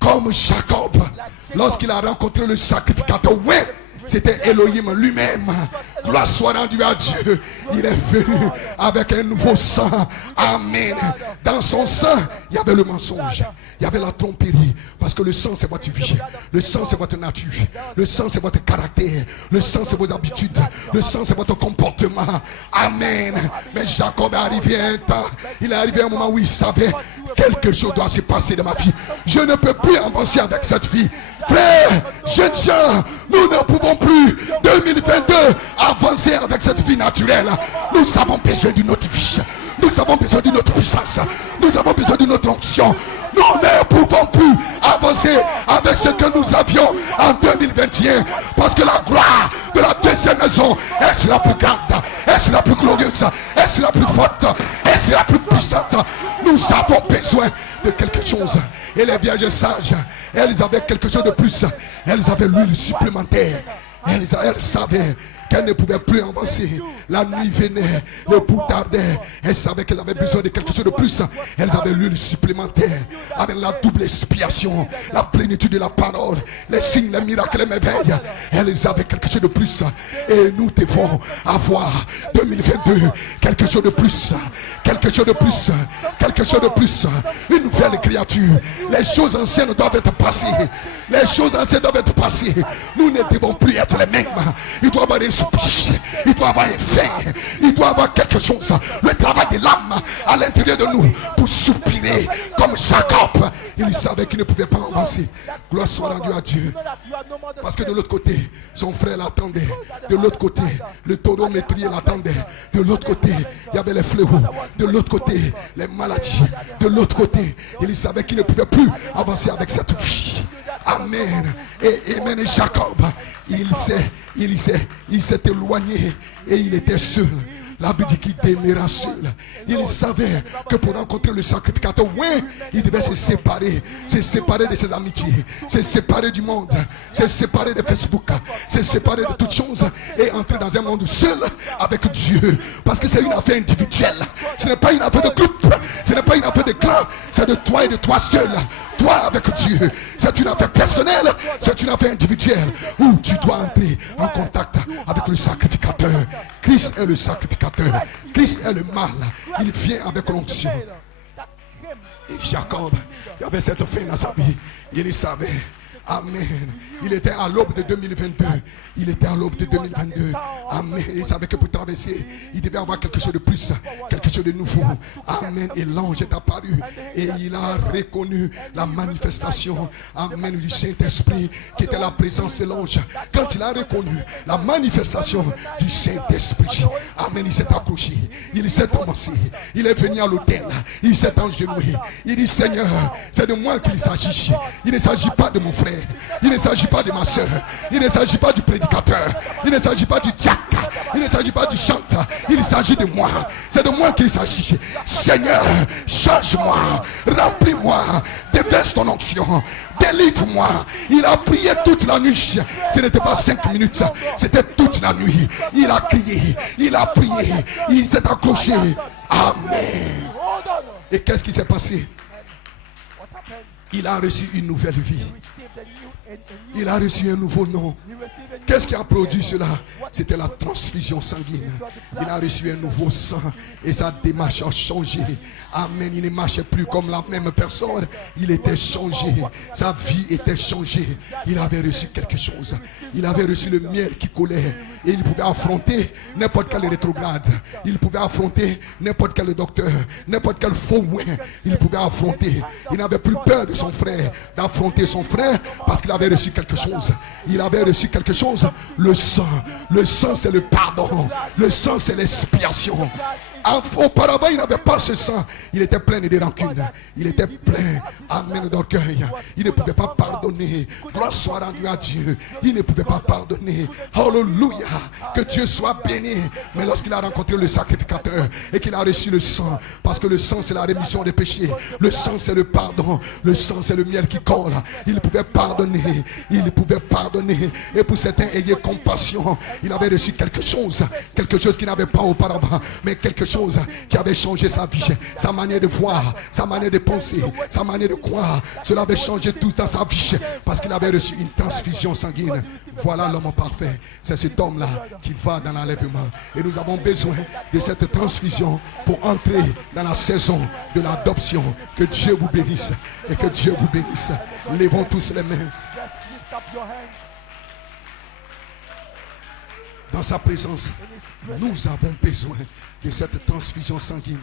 Comme Jacob, lorsqu'il a rencontré le sacrificateur, c'était Elohim lui-même. Gloire soit rendue à Dieu. Il est venu avec un nouveau sang. Amen. Dans son sang, il y avait le mensonge. Il y avait la tromperie. Parce que le sang, c'est votre vie. Le sang, c'est votre nature. Le sang, c'est votre caractère. Le sang, c'est vos habitudes. Le sang, c'est votre comportement. Amen. Mais Jacob est arrivé à un temps. Il est arrivé à un moment où il savait quelque chose doit se passer dans ma vie. Je ne peux plus avancer avec cette vie. Frères, jeunes gens, nous ne pouvons plus 2022 avancer avec cette vie naturelle. Nous avons besoin d'une autre vie. Nous avons besoin d'une autre puissance. Nous avons besoin d'une autre onction. Nous ne pouvons plus avancer avec ce que nous avions en 2021. Parce que la gloire de la deuxième maison est la plus grande, est la plus glorieuse, est la plus forte, est la plus puissante. Nous avons besoin de quelque chose. Et les vierges sages, elles avaient quelque chose de plus. Elles avaient l'huile supplémentaire. Elles savaient qu'elles ne pouvaient plus avancer. La nuit venait, le bout tardait. Elles savaient qu'elles avaient besoin de quelque chose de plus. Elles avaient l'huile supplémentaire, avec la double expiation, la plénitude de la parole, les signes, les miracles, les merveilles. Elles avaient quelque chose de plus. Et nous devons avoir 2022 quelque chose de plus. Quelque chose de plus. Quelque chose de plus. Une nouvelle créature. Les choses anciennes doivent être passées. Les choses anciennes doivent être passées. Nous ne devons plus être les mêmes. Il doit y avoir un soupir. Il doit y avoir un fait. Il doit y avoir quelque chose. Le travail de l'âme à l'intérieur de nous pour soupirer comme Jacob. Il savait qu'il ne pouvait pas avancer. Gloire soit rendue à Dieu. Parce que de l'autre côté, son frère l'attendait. De l'autre côté, le taureau métrier l'attendait. De l'autre côté, il y avait les fléaux. De l'autre côté, les maladies. De l'autre côté, il savait qu'il ne pouvait plus avancer avec cette vie. Amen. Et Amen. Et Jacob, il s'est éloigné et il était seul. La Bible dit qu'il demeura seul. Il savait que pour rencontrer le sacrificateur, oui, il devait se séparer de ses amitiés, se séparer du monde, se séparer de Facebook, se séparer de toutes choses et entrer dans un monde seul avec Dieu. Parce que c'est une affaire individuelle. Ce n'est pas une affaire de groupe, ce n'est pas une affaire de clan, c'est de toi et de toi seul. Toi avec Dieu. C'est une affaire personnelle, c'est une affaire individuelle où tu dois entrer en contact avec le sacrificateur. Christ est le sacrificateur. Christ est le mal. Il vient avec l'onction. Et Jacob, il avait cette fin dans sa vie. Il savait. Amen. Il était à l'aube de 2022. Il était à l'aube de 2022. Amen. Il savait que pour traverser, il devait avoir quelque chose de plus, quelque chose de nouveau. Amen. Et l'ange est apparu et il a reconnu la manifestation. Amen. Du Saint-Esprit qui était la présence de l'ange. Quand il a reconnu la manifestation du Saint-Esprit, amen, il s'est accroché. Il s'est avancé. Il est venu à l'autel. Il s'est engenoué. Il dit, Seigneur, c'est de moi qu'il s'agit. Il ne s'agit pas de mon frère. Il ne s'agit pas de ma soeur. Il ne s'agit pas du prédicateur. Il ne s'agit pas du diacre. Il ne s'agit pas du chanteur. Il s'agit de moi. C'est de moi qu'il s'agit. Seigneur, change-moi. Remplis-moi. Déverse ton onction. Délivre-moi. Il a prié toute la nuit. Ce n'était pas 5 minutes. C'était toute la nuit. Il a crié. Il a prié. Il s'est accroché. Amen. Et qu'est-ce qui s'est passé? Il a reçu une nouvelle vie. Il a reçu un nouveau nom. Qu'est-ce qui a produit cela? C'était la transfusion sanguine. Il a reçu un nouveau sang et sa démarche a changé. Amen. Il ne marchait plus comme la même personne. Il était changé. Sa vie était changée. Il avait reçu quelque chose. Il avait reçu le miel qui collait. Et il pouvait affronter n'importe quel rétrograde. Il pouvait affronter n'importe quel docteur. N'importe quel faux ouin. Il pouvait affronter. Il n'avait plus peur de son frère. D'affronter son frère parce qu'il avait reçu quelque chose. Il avait reçu quelque chose. Le sang. Le sang, c'est le pardon. Le sang, c'est l'expiation. Auparavant, il n'avait pas ce sang. Il était plein de rancune. Il était plein, amen, d'orgueil. Il ne pouvait pas pardonner. Gloire soit rendue à Dieu. Il ne pouvait pas pardonner. Alléluia. Que Dieu soit béni. Mais lorsqu'il a rencontré le sacrificateur et qu'il a reçu le sang, parce que le sang, c'est la rémission des péchés. Le sang, c'est le pardon. Le sang, c'est le miel qui colle. Il pouvait pardonner. Il pouvait pardonner. Et pour certains, ayez compassion. Il avait reçu quelque chose qu'il n'avait pas auparavant. Mais quelque chose choses qui avaient changé sa vie, sa manière de voir, sa manière de penser, sa manière de croire. Cela avait changé tout dans sa vie parce qu'il avait reçu une transfusion sanguine. Voilà l'homme parfait. C'est cet homme-là qui va dans l'enlèvement. Et nous avons besoin de cette transfusion pour entrer dans la saison de l'adoption. Que Dieu vous bénisse et que Dieu vous bénisse. Levons tous les mains. Dans sa présence, nous avons besoin de cette transfusion sanguine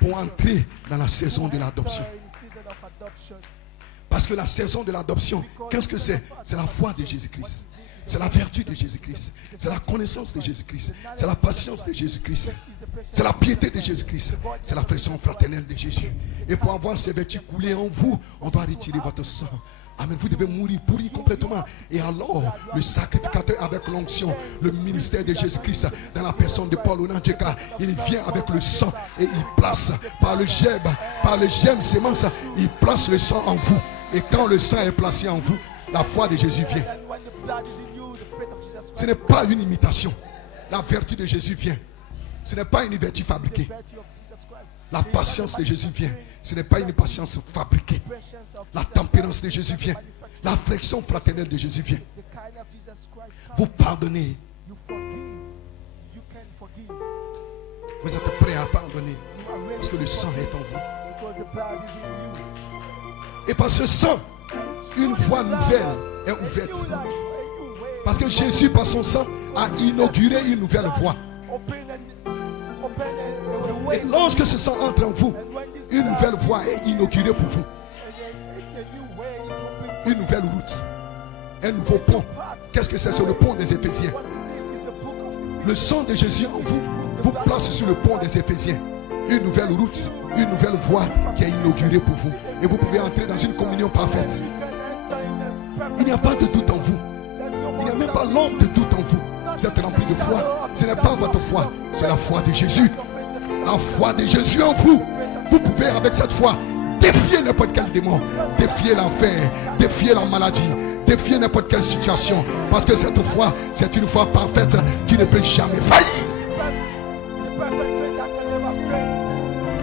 pour entrer dans la saison de l'adoption. Parce que la saison de l'adoption, qu'est-ce que c'est? C'est la foi de Jésus-Christ. C'est la vertu de Jésus-Christ. C'est la connaissance de Jésus-Christ. C'est la patience de Jésus-Christ. C'est la piété de Jésus-Christ. C'est la pression fraternelle de Jésus. Et pour avoir ces vertus coulées en vous, on doit retirer votre sang. Amen. Vous devez mourir, pourrir complètement. Et alors, le sacrificateur avec l'onction, le ministère de Jésus-Christ dans la personne de Paul Onandjeka, il vient avec le sang et il place par le germe sémence, il place le sang en vous. Et quand le sang est placé en vous, la foi de Jésus vient. Ce n'est pas une imitation. La vertu de Jésus vient. Ce n'est pas une vertu fabriquée. La patience de Jésus vient. Ce n'est pas une patience fabriquée. La tempérance de Jésus vient. L'affection fraternelle de Jésus vient. Vous pardonnez. Vous êtes prêts à pardonner. Parce que le sang est en vous. Et par ce sang, une voie nouvelle est ouverte. Parce que Jésus, par son sang, a inauguré une nouvelle voie. Et lorsque ce sang entre en vous, une nouvelle voie est inaugurée pour vous. Une nouvelle route. Un nouveau pont. Qu'est-ce que c'est sur le pont des Éphésiens? Le sang de Jésus en vous vous place sur le pont des Éphésiens. Une nouvelle route, une nouvelle voie qui est inaugurée pour vous. Et vous pouvez entrer dans une communion parfaite. Il n'y a pas de doute en vous. Il n'y a même pas l'ombre de doute en vous. Vous êtes rempli de foi. Ce n'est pas votre foi, c'est la foi de Jésus. La foi de Jésus en vous. Vous pouvez avec cette foi défier n'importe quel démon, défier l'enfer, défier la maladie, défier n'importe quelle situation. Parce que cette foi, c'est une foi parfaite qui ne peut jamais faillir.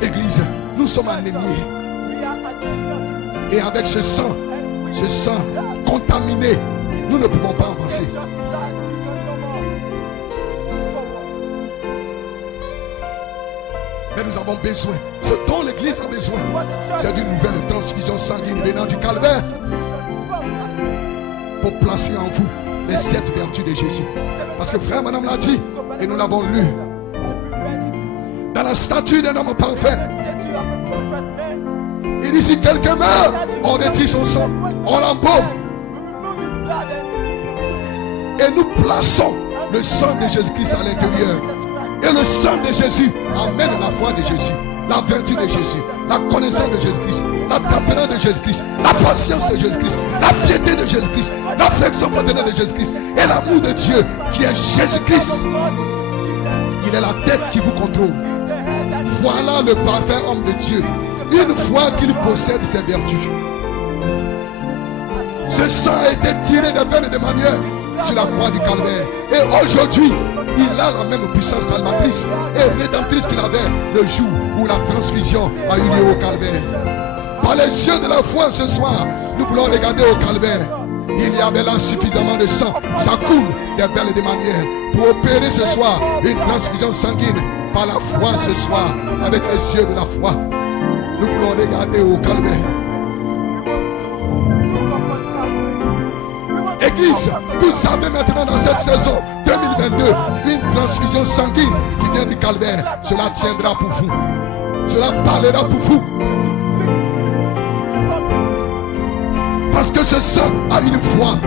Église, nous sommes ennemis. Et avec ce sang contaminé, nous ne pouvons pas avancer. Mais nous avons besoin, ce dont l'Église a besoin, c'est d'une nouvelle transfusion sanguine venant du calvaire pour placer en vous les 7 vertus de Jésus. Parce que frère, madame l'a dit, et nous l'avons lu, dans la statue d'un homme parfait, il dit si quelqu'un meurt, on retire son sang, on l'embaume. Et nous plaçons le sang de Jésus-Christ à l'intérieur. Et le sang de Jésus amène la foi de Jésus, la vertu de Jésus, la connaissance de Jésus-Christ, la tempérance de Jésus-Christ, la patience de Jésus-Christ, la piété de Jésus-Christ, l'affection fraternelle de Jésus-Christ et l'amour de Dieu qui est Jésus-Christ. Il est la tête qui vous contrôle. Voilà le parfait homme de Dieu. Une fois qu'il possède ses vertus. Ce sang a été tiré de veines de manière sur la croix du calvaire. Et aujourd'hui, il a la même puissance salvatrice et rédemptrice qu'il avait le jour où la transfusion a eu lieu au calvaire. Par les yeux de la foi ce soir, nous voulons regarder au calvaire. Il y avait là suffisamment de sang. Ça coule des perles de manière pour opérer ce soir une transfusion sanguine par la foi ce soir, avec les yeux de la foi. Nous voulons regarder au calvaire. Église, vous avez maintenant dans cette saison 2022 une transfusion sanguine qui vient du calvaire. Cela tiendra pour vous. Cela parlera pour vous. Parce que ce sang a une voix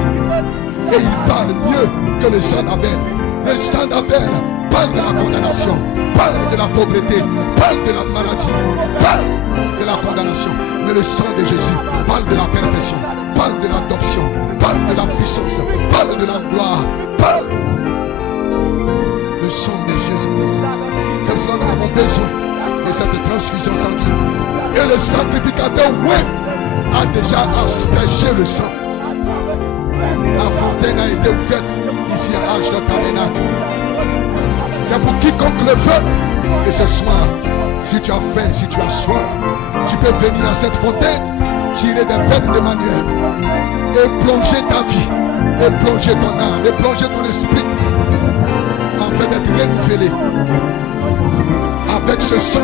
et il parle mieux que le sang d'Abel. Le sang d'Abel parle de la condamnation, parle de la pauvreté, parle de la maladie, parle de la condamnation. Mais le sang de Jésus parle de la perfection, parle de l'adoption, parle de la puissance, parle de la gloire, parle le sang de Jésus-Christ. C'est pour cela que nous avons besoin de cette transfusion sanguine. Et le sacrificateur, oui, a déjà aspergé le sang. La fontaine a été ouverte ici à l'âge de tabernacle. C'est pour quiconque le veut. Et ce soir, si tu as faim, si tu as soif, tu peux venir à cette fontaine, tirer des veines de manière et plonger ta vie, et plonger ton âme, et plonger ton esprit, afin d'être renouvelé avec ce sang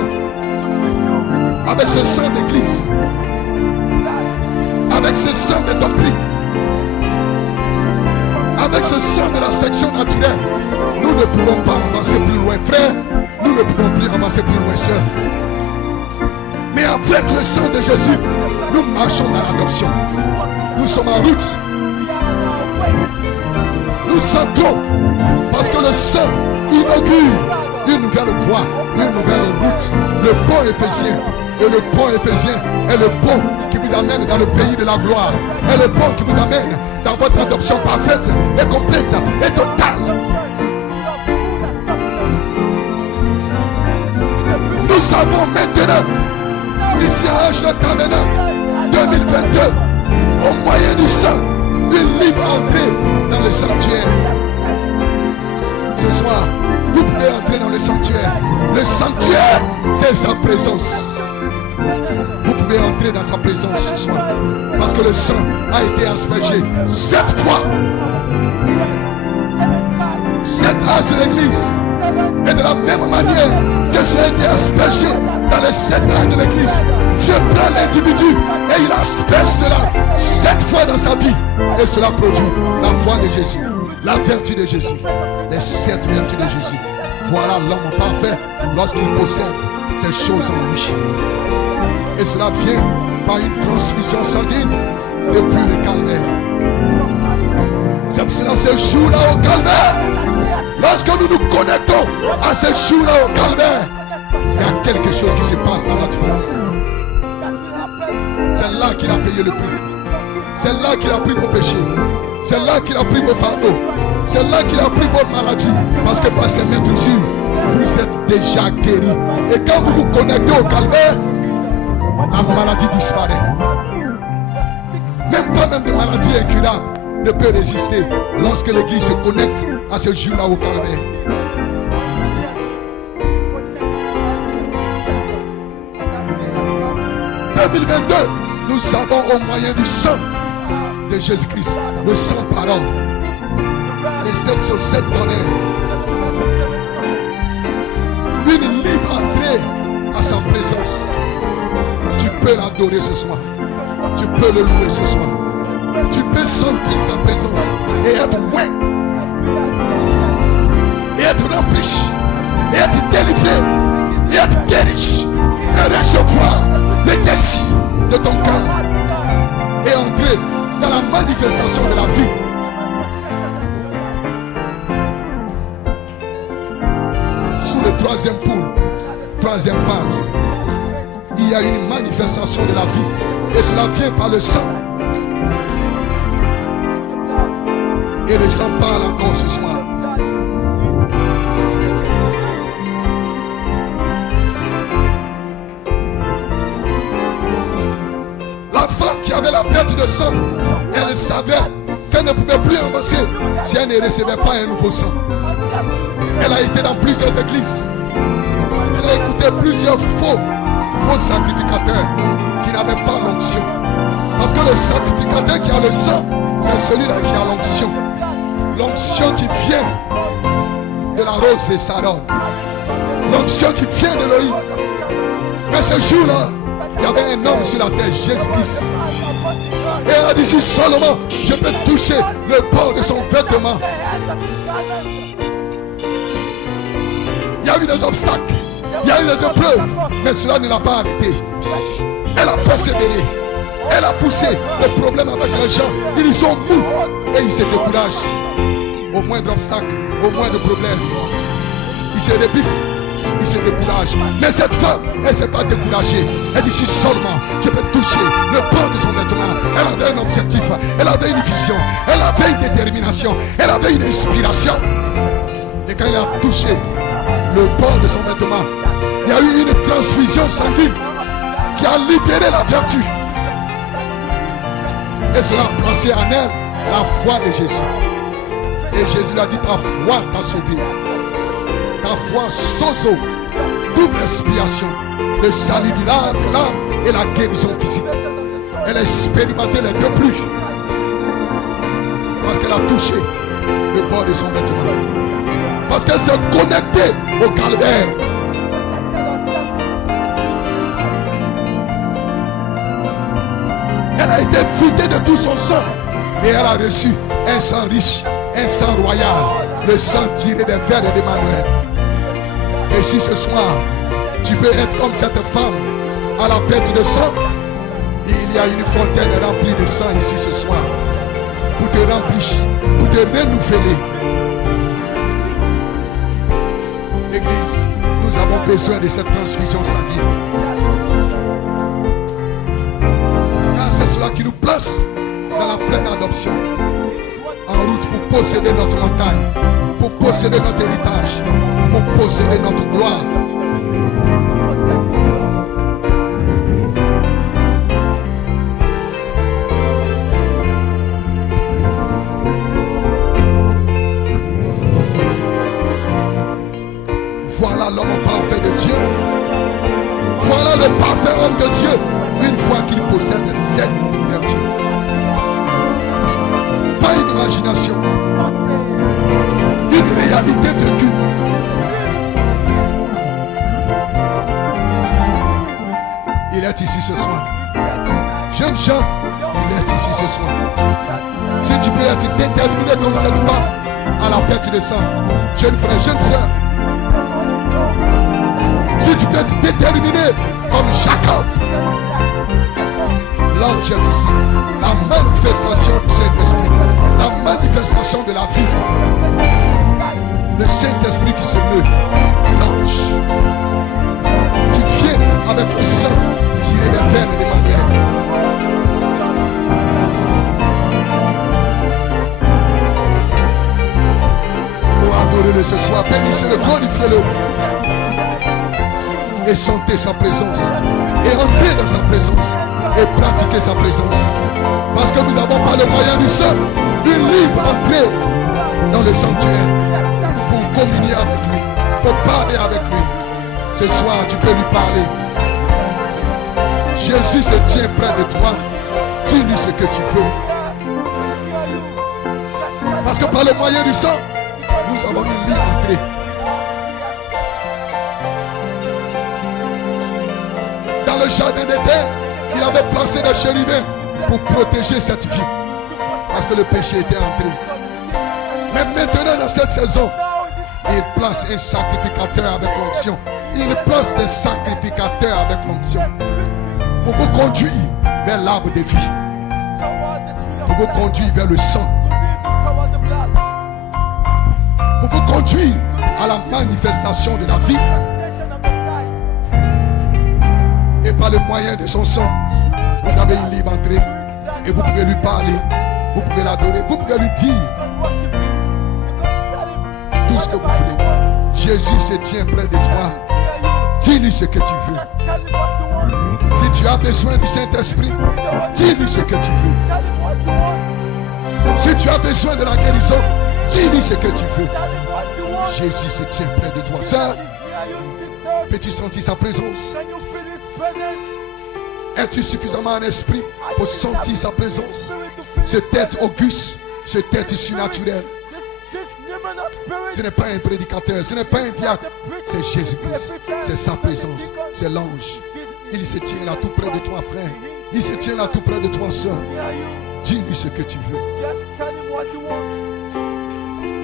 d'église, avec ce sang de doctrine, avec ce sang de la section naturelle. Nous ne pouvons pas avancer plus loin, frère. Nous ne pouvons plus avancer plus loin, sœur. Mais avec le sang de Jésus, nous marchons dans l'adoption. Nous sommes en route. Nous entrons parce que le sang inaugure une nouvelle voie, une nouvelle route. Le pont Éphésien. Et le pont Éphésien est le pont qui vous amène dans le pays de la gloire. Et le pont qui vous amène dans votre adoption parfaite et complète et totale. Nous avons maintenant, ici à Ange Tabernacle 2022, au moyen du sang, une libre entrée dans le sanctuaire. Ce soir, vous pouvez entrer dans le sanctuaire. Le sanctuaire, c'est sa présence. Vous pouvez entrer dans sa présence ce soir. Parce que le sang a été aspergé 7 fois. 7 âges de l'église. Et de la même manière que cela a été aspergé dans les 7 âges de l'église, Dieu prend l'individu et il asperge cela 7 fois dans sa vie. Et cela produit la foi de Jésus, la vertu de Jésus, les 7 vertus de Jésus. Voilà l'homme parfait lorsqu'il possède ces choses en lui. Et cela vient par une transfusion sanguine depuis le calvaire. C'est pour cela ce jour-là au calvaire, lorsque nous nous connectons à ce jour-là au calvaire, il y a quelque chose qui se passe dans notre vie. C'est là qu'il a payé le prix. C'est là qu'il a pris vos péchés. C'est là qu'il a pris vos fardeaux. C'est là qu'il a pris vos maladies. Parce que par ces maîtres ici, vous êtes déjà guéris. Et quand vous vous connectez au calvaire, la maladie disparaît. Même pas des maladies incurables ne peut résister lorsque l'église se connecte à ce jour-là au calvaire. En 2022, nous avons au moyen du sang de Jésus-Christ, le sang parole, les 7 sur 7 tonnerres, une libre entrée à sa présence. Tu peux l'adorer ce soir, tu peux le louer ce soir, tu peux sentir sa présence et être loin, et être rempli, et être délivré, et être guéri, et recevoir le désir de ton cœur et entrer dans la manifestation de la vie. Sous le 3e pôle, 3e phase, il y a une manifestation de la vie et cela vient par le sang. Et le sang parle encore ce soir. La femme qui avait la perte de sang, elle savait qu'elle ne pouvait plus avancer si elle ne recevait pas un nouveau sang. Elle a été dans plusieurs églises. Elle a écouté plusieurs faux sacrificateurs qui n'avaient pas l'onction. Parce que le sacrificateur qui a le sang, c'est celui-là qui a l'onction. L'onction qui vient de la rose de Saron. L'onction qui vient de l'Élohim. Mais ce jour-là, il y avait un homme sur la terre, Jésus-Christ. Et elle a dit, si seulement je peux toucher le bord de son vêtement. Il y a eu des obstacles, il y a eu des épreuves, mais cela ne l'a pas arrêté. Elle a persévéré, elle a poussé le problème avec les gens. Ils sont mous et ils se découragent. Au moindre obstacle, au moindre problème, ils se rebiffent, ils se découragent. Mais cette femme, elle ne s'est pas découragée. Elle dit, si seulement je peux toucher le bord de son vêtement. Elle avait un objectif, elle avait une vision, elle avait une détermination, elle avait une inspiration. Et quand elle a touché le bord de son vêtement, il y a eu une transfusion sanguine qui a libéré la vertu. Et cela a placé en elle la foi de Jésus. Et Jésus lui a dit, ta foi t'a sauvé. Ta la foi, sozo, double expiation, le salut de l'âme et la guérison physique. Elle a expérimenté les deux plus. Parce qu'elle a touché le bord de son vêtement. Parce qu'elle s'est connectée au calvaire. Elle a été vidée de tout son sang. Et elle a reçu un sang riche, un sang royal, le sang tiré des veines d'Emmanuel. Et si ce soir, tu peux être comme cette femme à la perte de sang, il y a une fontaine remplie de sang ici ce soir pour te remplir, pour te renouveler. Église, nous avons besoin de cette transfusion sanguine. Car c'est cela qui nous place dans la pleine adoption, en route pour posséder notre montagne, pour posséder notre héritage, pour posséder notre gloire. Voilà l'homme parfait de Dieu. Voilà le parfait homme de Dieu. Une fois qu'il possède cette vertu. Pas une imagination. Une réalité vécue. Il est ici ce soir. Jeunes gens, il est ici ce soir. Si tu peux être déterminé comme cette femme à la perte de sang, jeune frère, jeune soeur. Si tu peux être déterminé comme Jacob, l'ange est ici. La manifestation du Saint-Esprit, la manifestation de la vie, le Saint-Esprit qui se meut, l'ange qui vient avec le sang tiré des veines d'Emmanuel. Oh, adorez-le ce soir, bénissez-le, glorifiez-le. Et sentez sa présence. Et entrez dans sa présence. Et pratiquez sa présence. Parce que nous n'avons pas le moyen du sang. Une libre entrée dans le sanctuaire. Pour communier avec lui. Pour parler avec lui. Ce soir, tu peux lui parler. Jésus se tient près de toi. Dis-lui ce que tu veux. Parce que par le moyen du sang, nous avons une libre entrée. Dans le jardin d'Éden, il avait placé des chérubins pour protéger cette vie. Parce que le péché était entré. Mais maintenant, dans cette saison, il place un sacrificateur avec l'onction. Il place des sacrificateurs avec l'onction. Pour vous conduire vers l'arbre de vie. Pour vous conduire vers le sang. Pour vous conduire à la manifestation de la vie. Et par le moyen de son sang, vous avez une libre entrée. Et vous pouvez lui parler. Vous pouvez l'adorer. Vous pouvez lui dire tout ce que vous voulez. Jésus se tient près de toi. Dis-lui ce que tu veux. Si tu as besoin du Saint-Esprit, dis-lui ce que tu veux. Si tu as besoin de la guérison, dis-lui ce que tu veux. Jésus se tient près de toi. Sœur, peux-tu sentir sa présence? Es-tu suffisamment en esprit pour sentir sa présence? Ce tête auguste, ce tête surnaturel. Ce n'est pas un prédicateur, ce n'est pas un diacre. C'est Jésus-Christ, c'est sa présence, c'est l'ange. Il se tient là tout près de toi, frère. Il se tient là tout près de toi, soeur. Dis-lui ce que tu veux.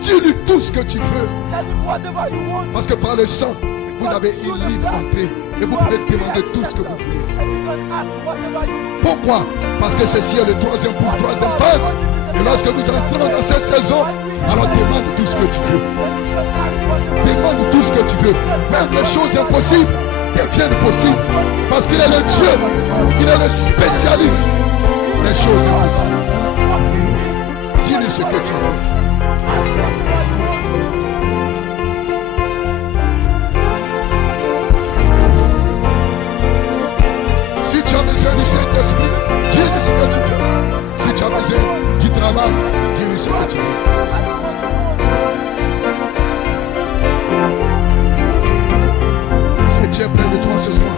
Dis-lui tout ce que tu veux. Parce que par le sang, vous avez une libre entrée. Et vous pouvez demander tout ce que vous voulez. Pourquoi? Parce que ceci est le troisième pour troisième phase. Et lorsque vous entrez dans cette saison, alors demande tout ce que tu veux. Demande tout ce que tu veux. Même les choses impossibles deviennent possibles. Parce qu'il est le Dieu. Il est le spécialiste des choses impossibles. Dis-lui ce que tu veux. Si tu as besoin du Saint-Esprit, dis-lui ce que tu veux. Si tu as besoin du travail, dis-lui ce que tu veux. près de toi ce soir.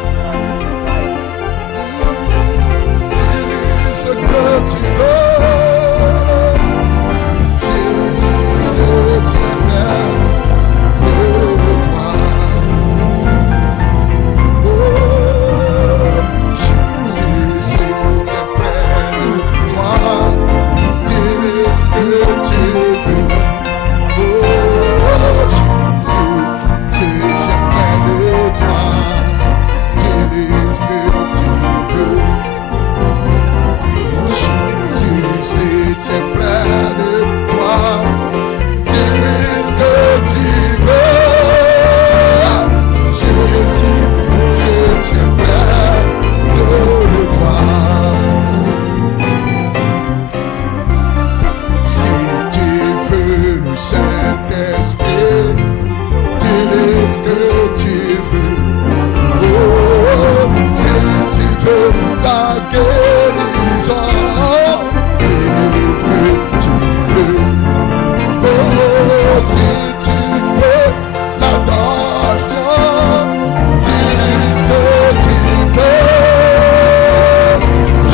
Dis-lui ce que tu veux. Jésus se tient près de toi. Oh, Jésus se tient près de toi. Dis-lui ce que tu veux. Oh, Jésus se tient près de toi. Dis-lui ce que tu veux. Jésus se tient près de toi. Dis-lui ce que tu veux. Jésus se tient près de toi. Si tu veux le Saint-Esprit, dis-lui ce que tu veux. Oh, si tu veux la guérison, dis-lui ce que tu veux. Oh, si tu veux l'adoption, dis-lui ce que tu veux.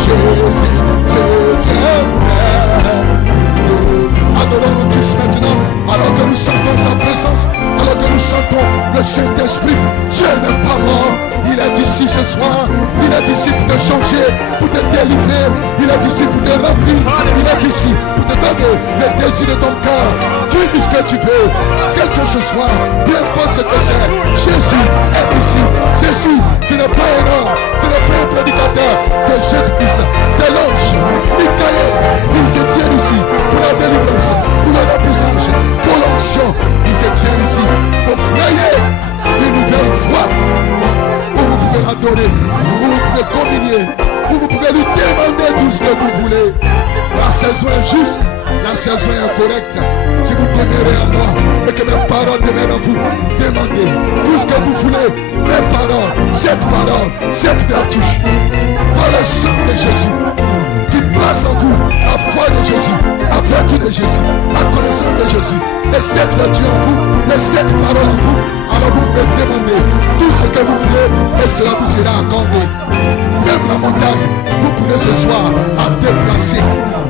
Jésus se tient près de. Adorons-nous tous maintenant, alors que nous sentons sa présence, alors que nous sentons le Saint-Esprit. Dieu n'est pas mort, il est ici ce soir, il est ici pour te changer, pour te délivrer, il est ici pour te remplir, il est ici pour te donner les désirs de ton cœur. Dis ce que tu veux, quel que ce soit, peu importe ce que c'est, Jésus est ici. Ceci, ce n'est pas un homme, ce n'est pas un prédicateur, c'est Jésus-Christ, c'est l'ange, Michael, il se tient ici pour la délivrance, pour le remplissage, pour l'onction, il se tient ici pour frayer une nouvelle foi, où vous pouvez l'adorer, où vous pouvez communier, où vous pouvez lui demander tout ce que vous voulez. La saison est juste, la saison est correcte. Si vous demeurez en moi et que mes paroles demeurent en vous, demandez tout ce que vous voulez. Mes paroles, cette vertu, par le sang de Jésus, qui place en vous la foi de Jésus, la vertu de Jésus, la connaissance de Jésus, et cette vertu en vous, et cette parole en vous. Alors vous pouvez demander tout ce que vous voulez et cela vous sera accordé. Même la montagne, vous pouvez ce soir la déplacer.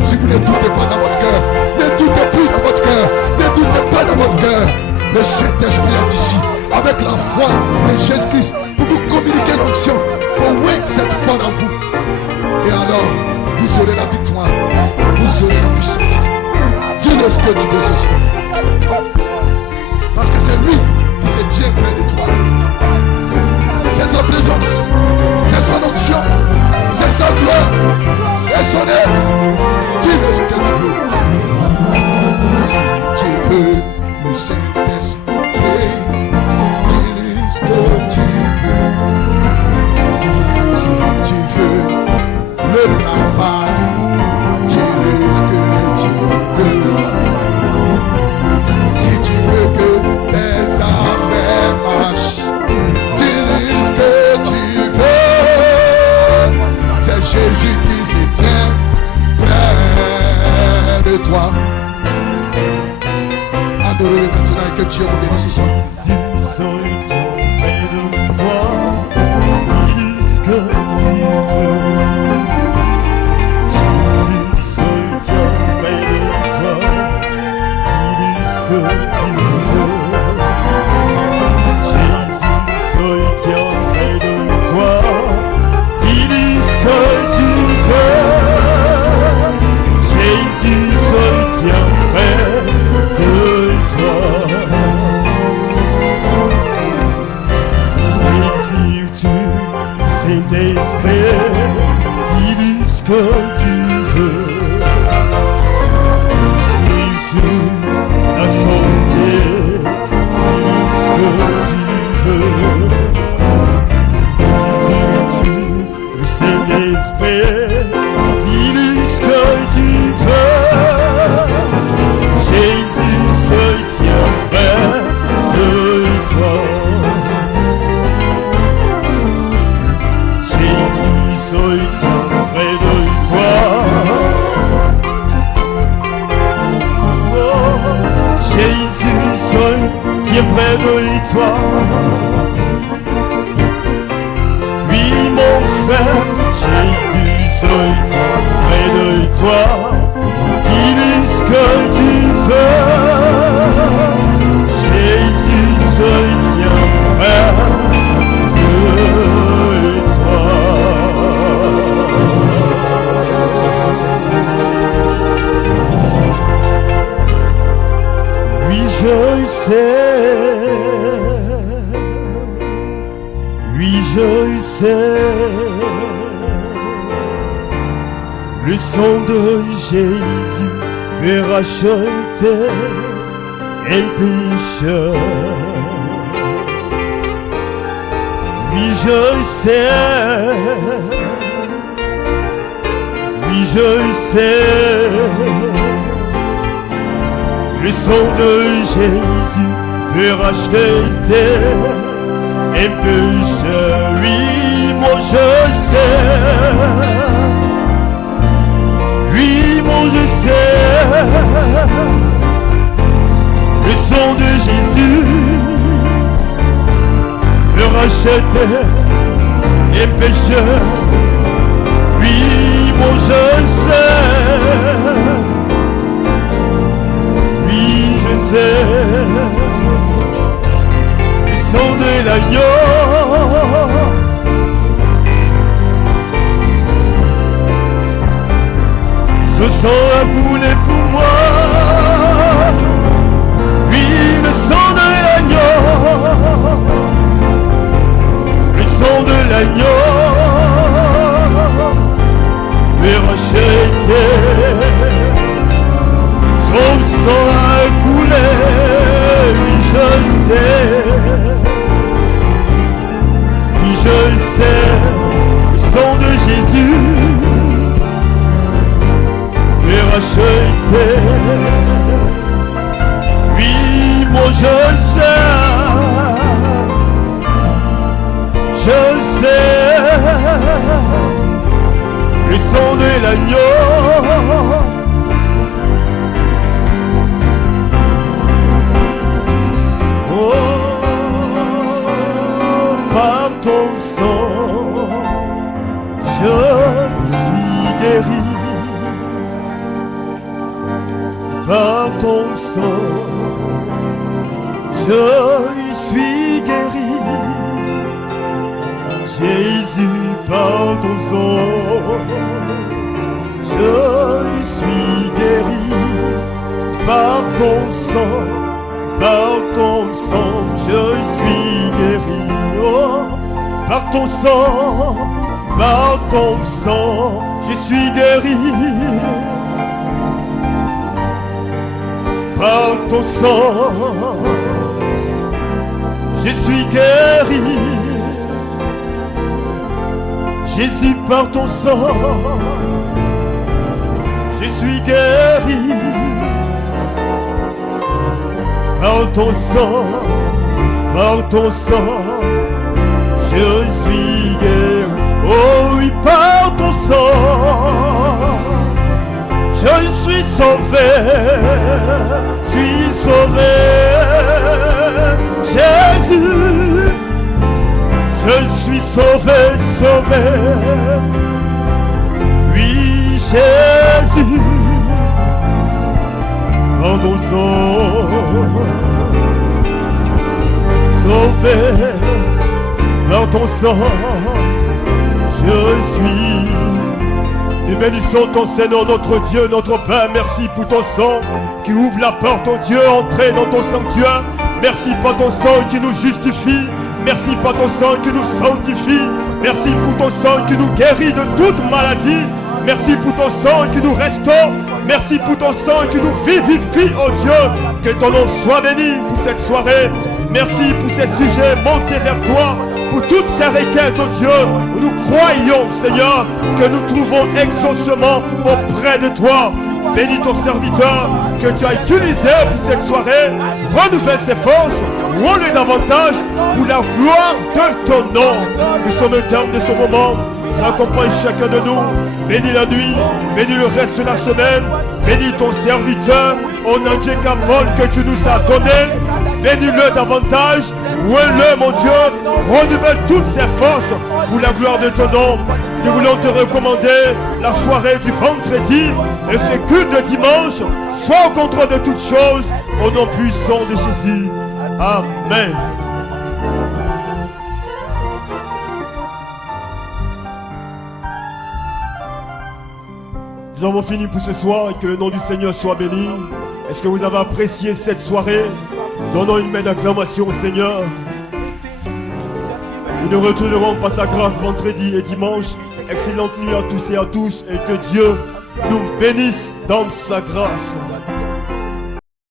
Si vous ne doutez pas dans votre cœur, ne doutez plus dans votre cœur, ne doutez pas dans votre cœur. Le Saint-Esprit est ici avec la foi de Jésus-Christ pour vous communiquer l'onction, pour ouvrir cette foi en vous. Et alors, vous aurez la victoire, vous aurez la puissance. Dis-le ce que tu veux ce soir. Parce que c'est lui qui se tient près de toi. C'est sa présence, c'est son onction, c'est sa gloire, c'est son aide. Dis-le ce que tu veux. Si tu veux le Saint-Esprit, dis-lui ce que tu veux. Si tu veux le travail, dis-lui ce que tu veux. Si tu veux que tes affaires marchent, dis-lui ce que tu veux. C'est Jésus qui se tient près de toi. Adorez-le maintenant et que Dieu vous bénisse ce soir. Près de toi. Le sang de Jésus peut racheter un pécheur. Oui, je sais. Oui, je sais. Le sang de Jésus peut racheter un pécheur. Oui, moi je sais. Oui, moi je sais. Le sang de Jésus peut racheter un pécheur. Oui, moi je sais. Oui, je sais. Le sang de l'agneau. Ce sang a coulé pour moi. Oui, le sang de l'agneau. Le sang de l'agneau peut racheter. Son sang a coulé. Oui, je le sais. Oui, je le sais. Le sang de Jésus peut racheter. Oui, moi je le sais. Je le sais. Le sang de l'agneau. Par ton sang, je suis guéri. Par ton sang, je suis guéri. Jésus, par ton sang, je suis guéri. Par ton sang, je suis guéri. Oh, par ton sang, je suis guéri. Par ton sang, je suis guéri. Jésus, par ton sang, je suis guéri. Par ton sang, je suis guéri. Oh oui, par ton sang, je suis sauvé, Jésus, je suis sauvé. Oui, Jésus, par ton sang, sauvé, par ton sang, je suis. Nous bénissons ton Seigneur, notre Dieu, notre Père. Merci pour ton sang qui ouvre la porte, oh Dieu, entrer dans ton sanctuaire. Merci pour ton sang qui nous justifie. Merci pour ton sang qui nous sanctifie. Merci pour ton sang qui nous guérit de toute maladie. Merci pour ton sang qui nous restaure. Merci pour ton sang qui nous vivifie, oh Dieu. Que ton nom soit béni pour cette soirée. Merci pour ces sujets montés vers toi. Pour toutes ces requêtes, oh Dieu, nous croyons, Seigneur, que nous trouvons exaucement auprès de toi. Bénis ton serviteur que tu as utilisé pour cette soirée. Renouvelle ses forces, rends-le davantage pour la gloire de ton nom. Nous sommes au terme de ce moment. Accompagne chacun de nous. Bénis la nuit, bénis le reste de la semaine. Bénis ton serviteur, au nom de Paul que tu nous as donné. Bénis-le davantage. Oué-le, mon Dieu. Renouvelle toutes ses forces pour la gloire de ton nom. Nous voulons te recommander la soirée du vendredi et ce culte de dimanche. Sois au contrôle de toutes choses. Au nom puissant de Jésus. Amen. Nous avons fini pour ce soir et que le nom du Seigneur soit béni. Est-ce que vous avez apprécié cette soirée? Donnons une main d'acclamation au Seigneur. Nous nous retournerons par sa grâce vendredi et dimanche. Excellente nuit à tous et à tous et que Dieu nous bénisse dans sa grâce.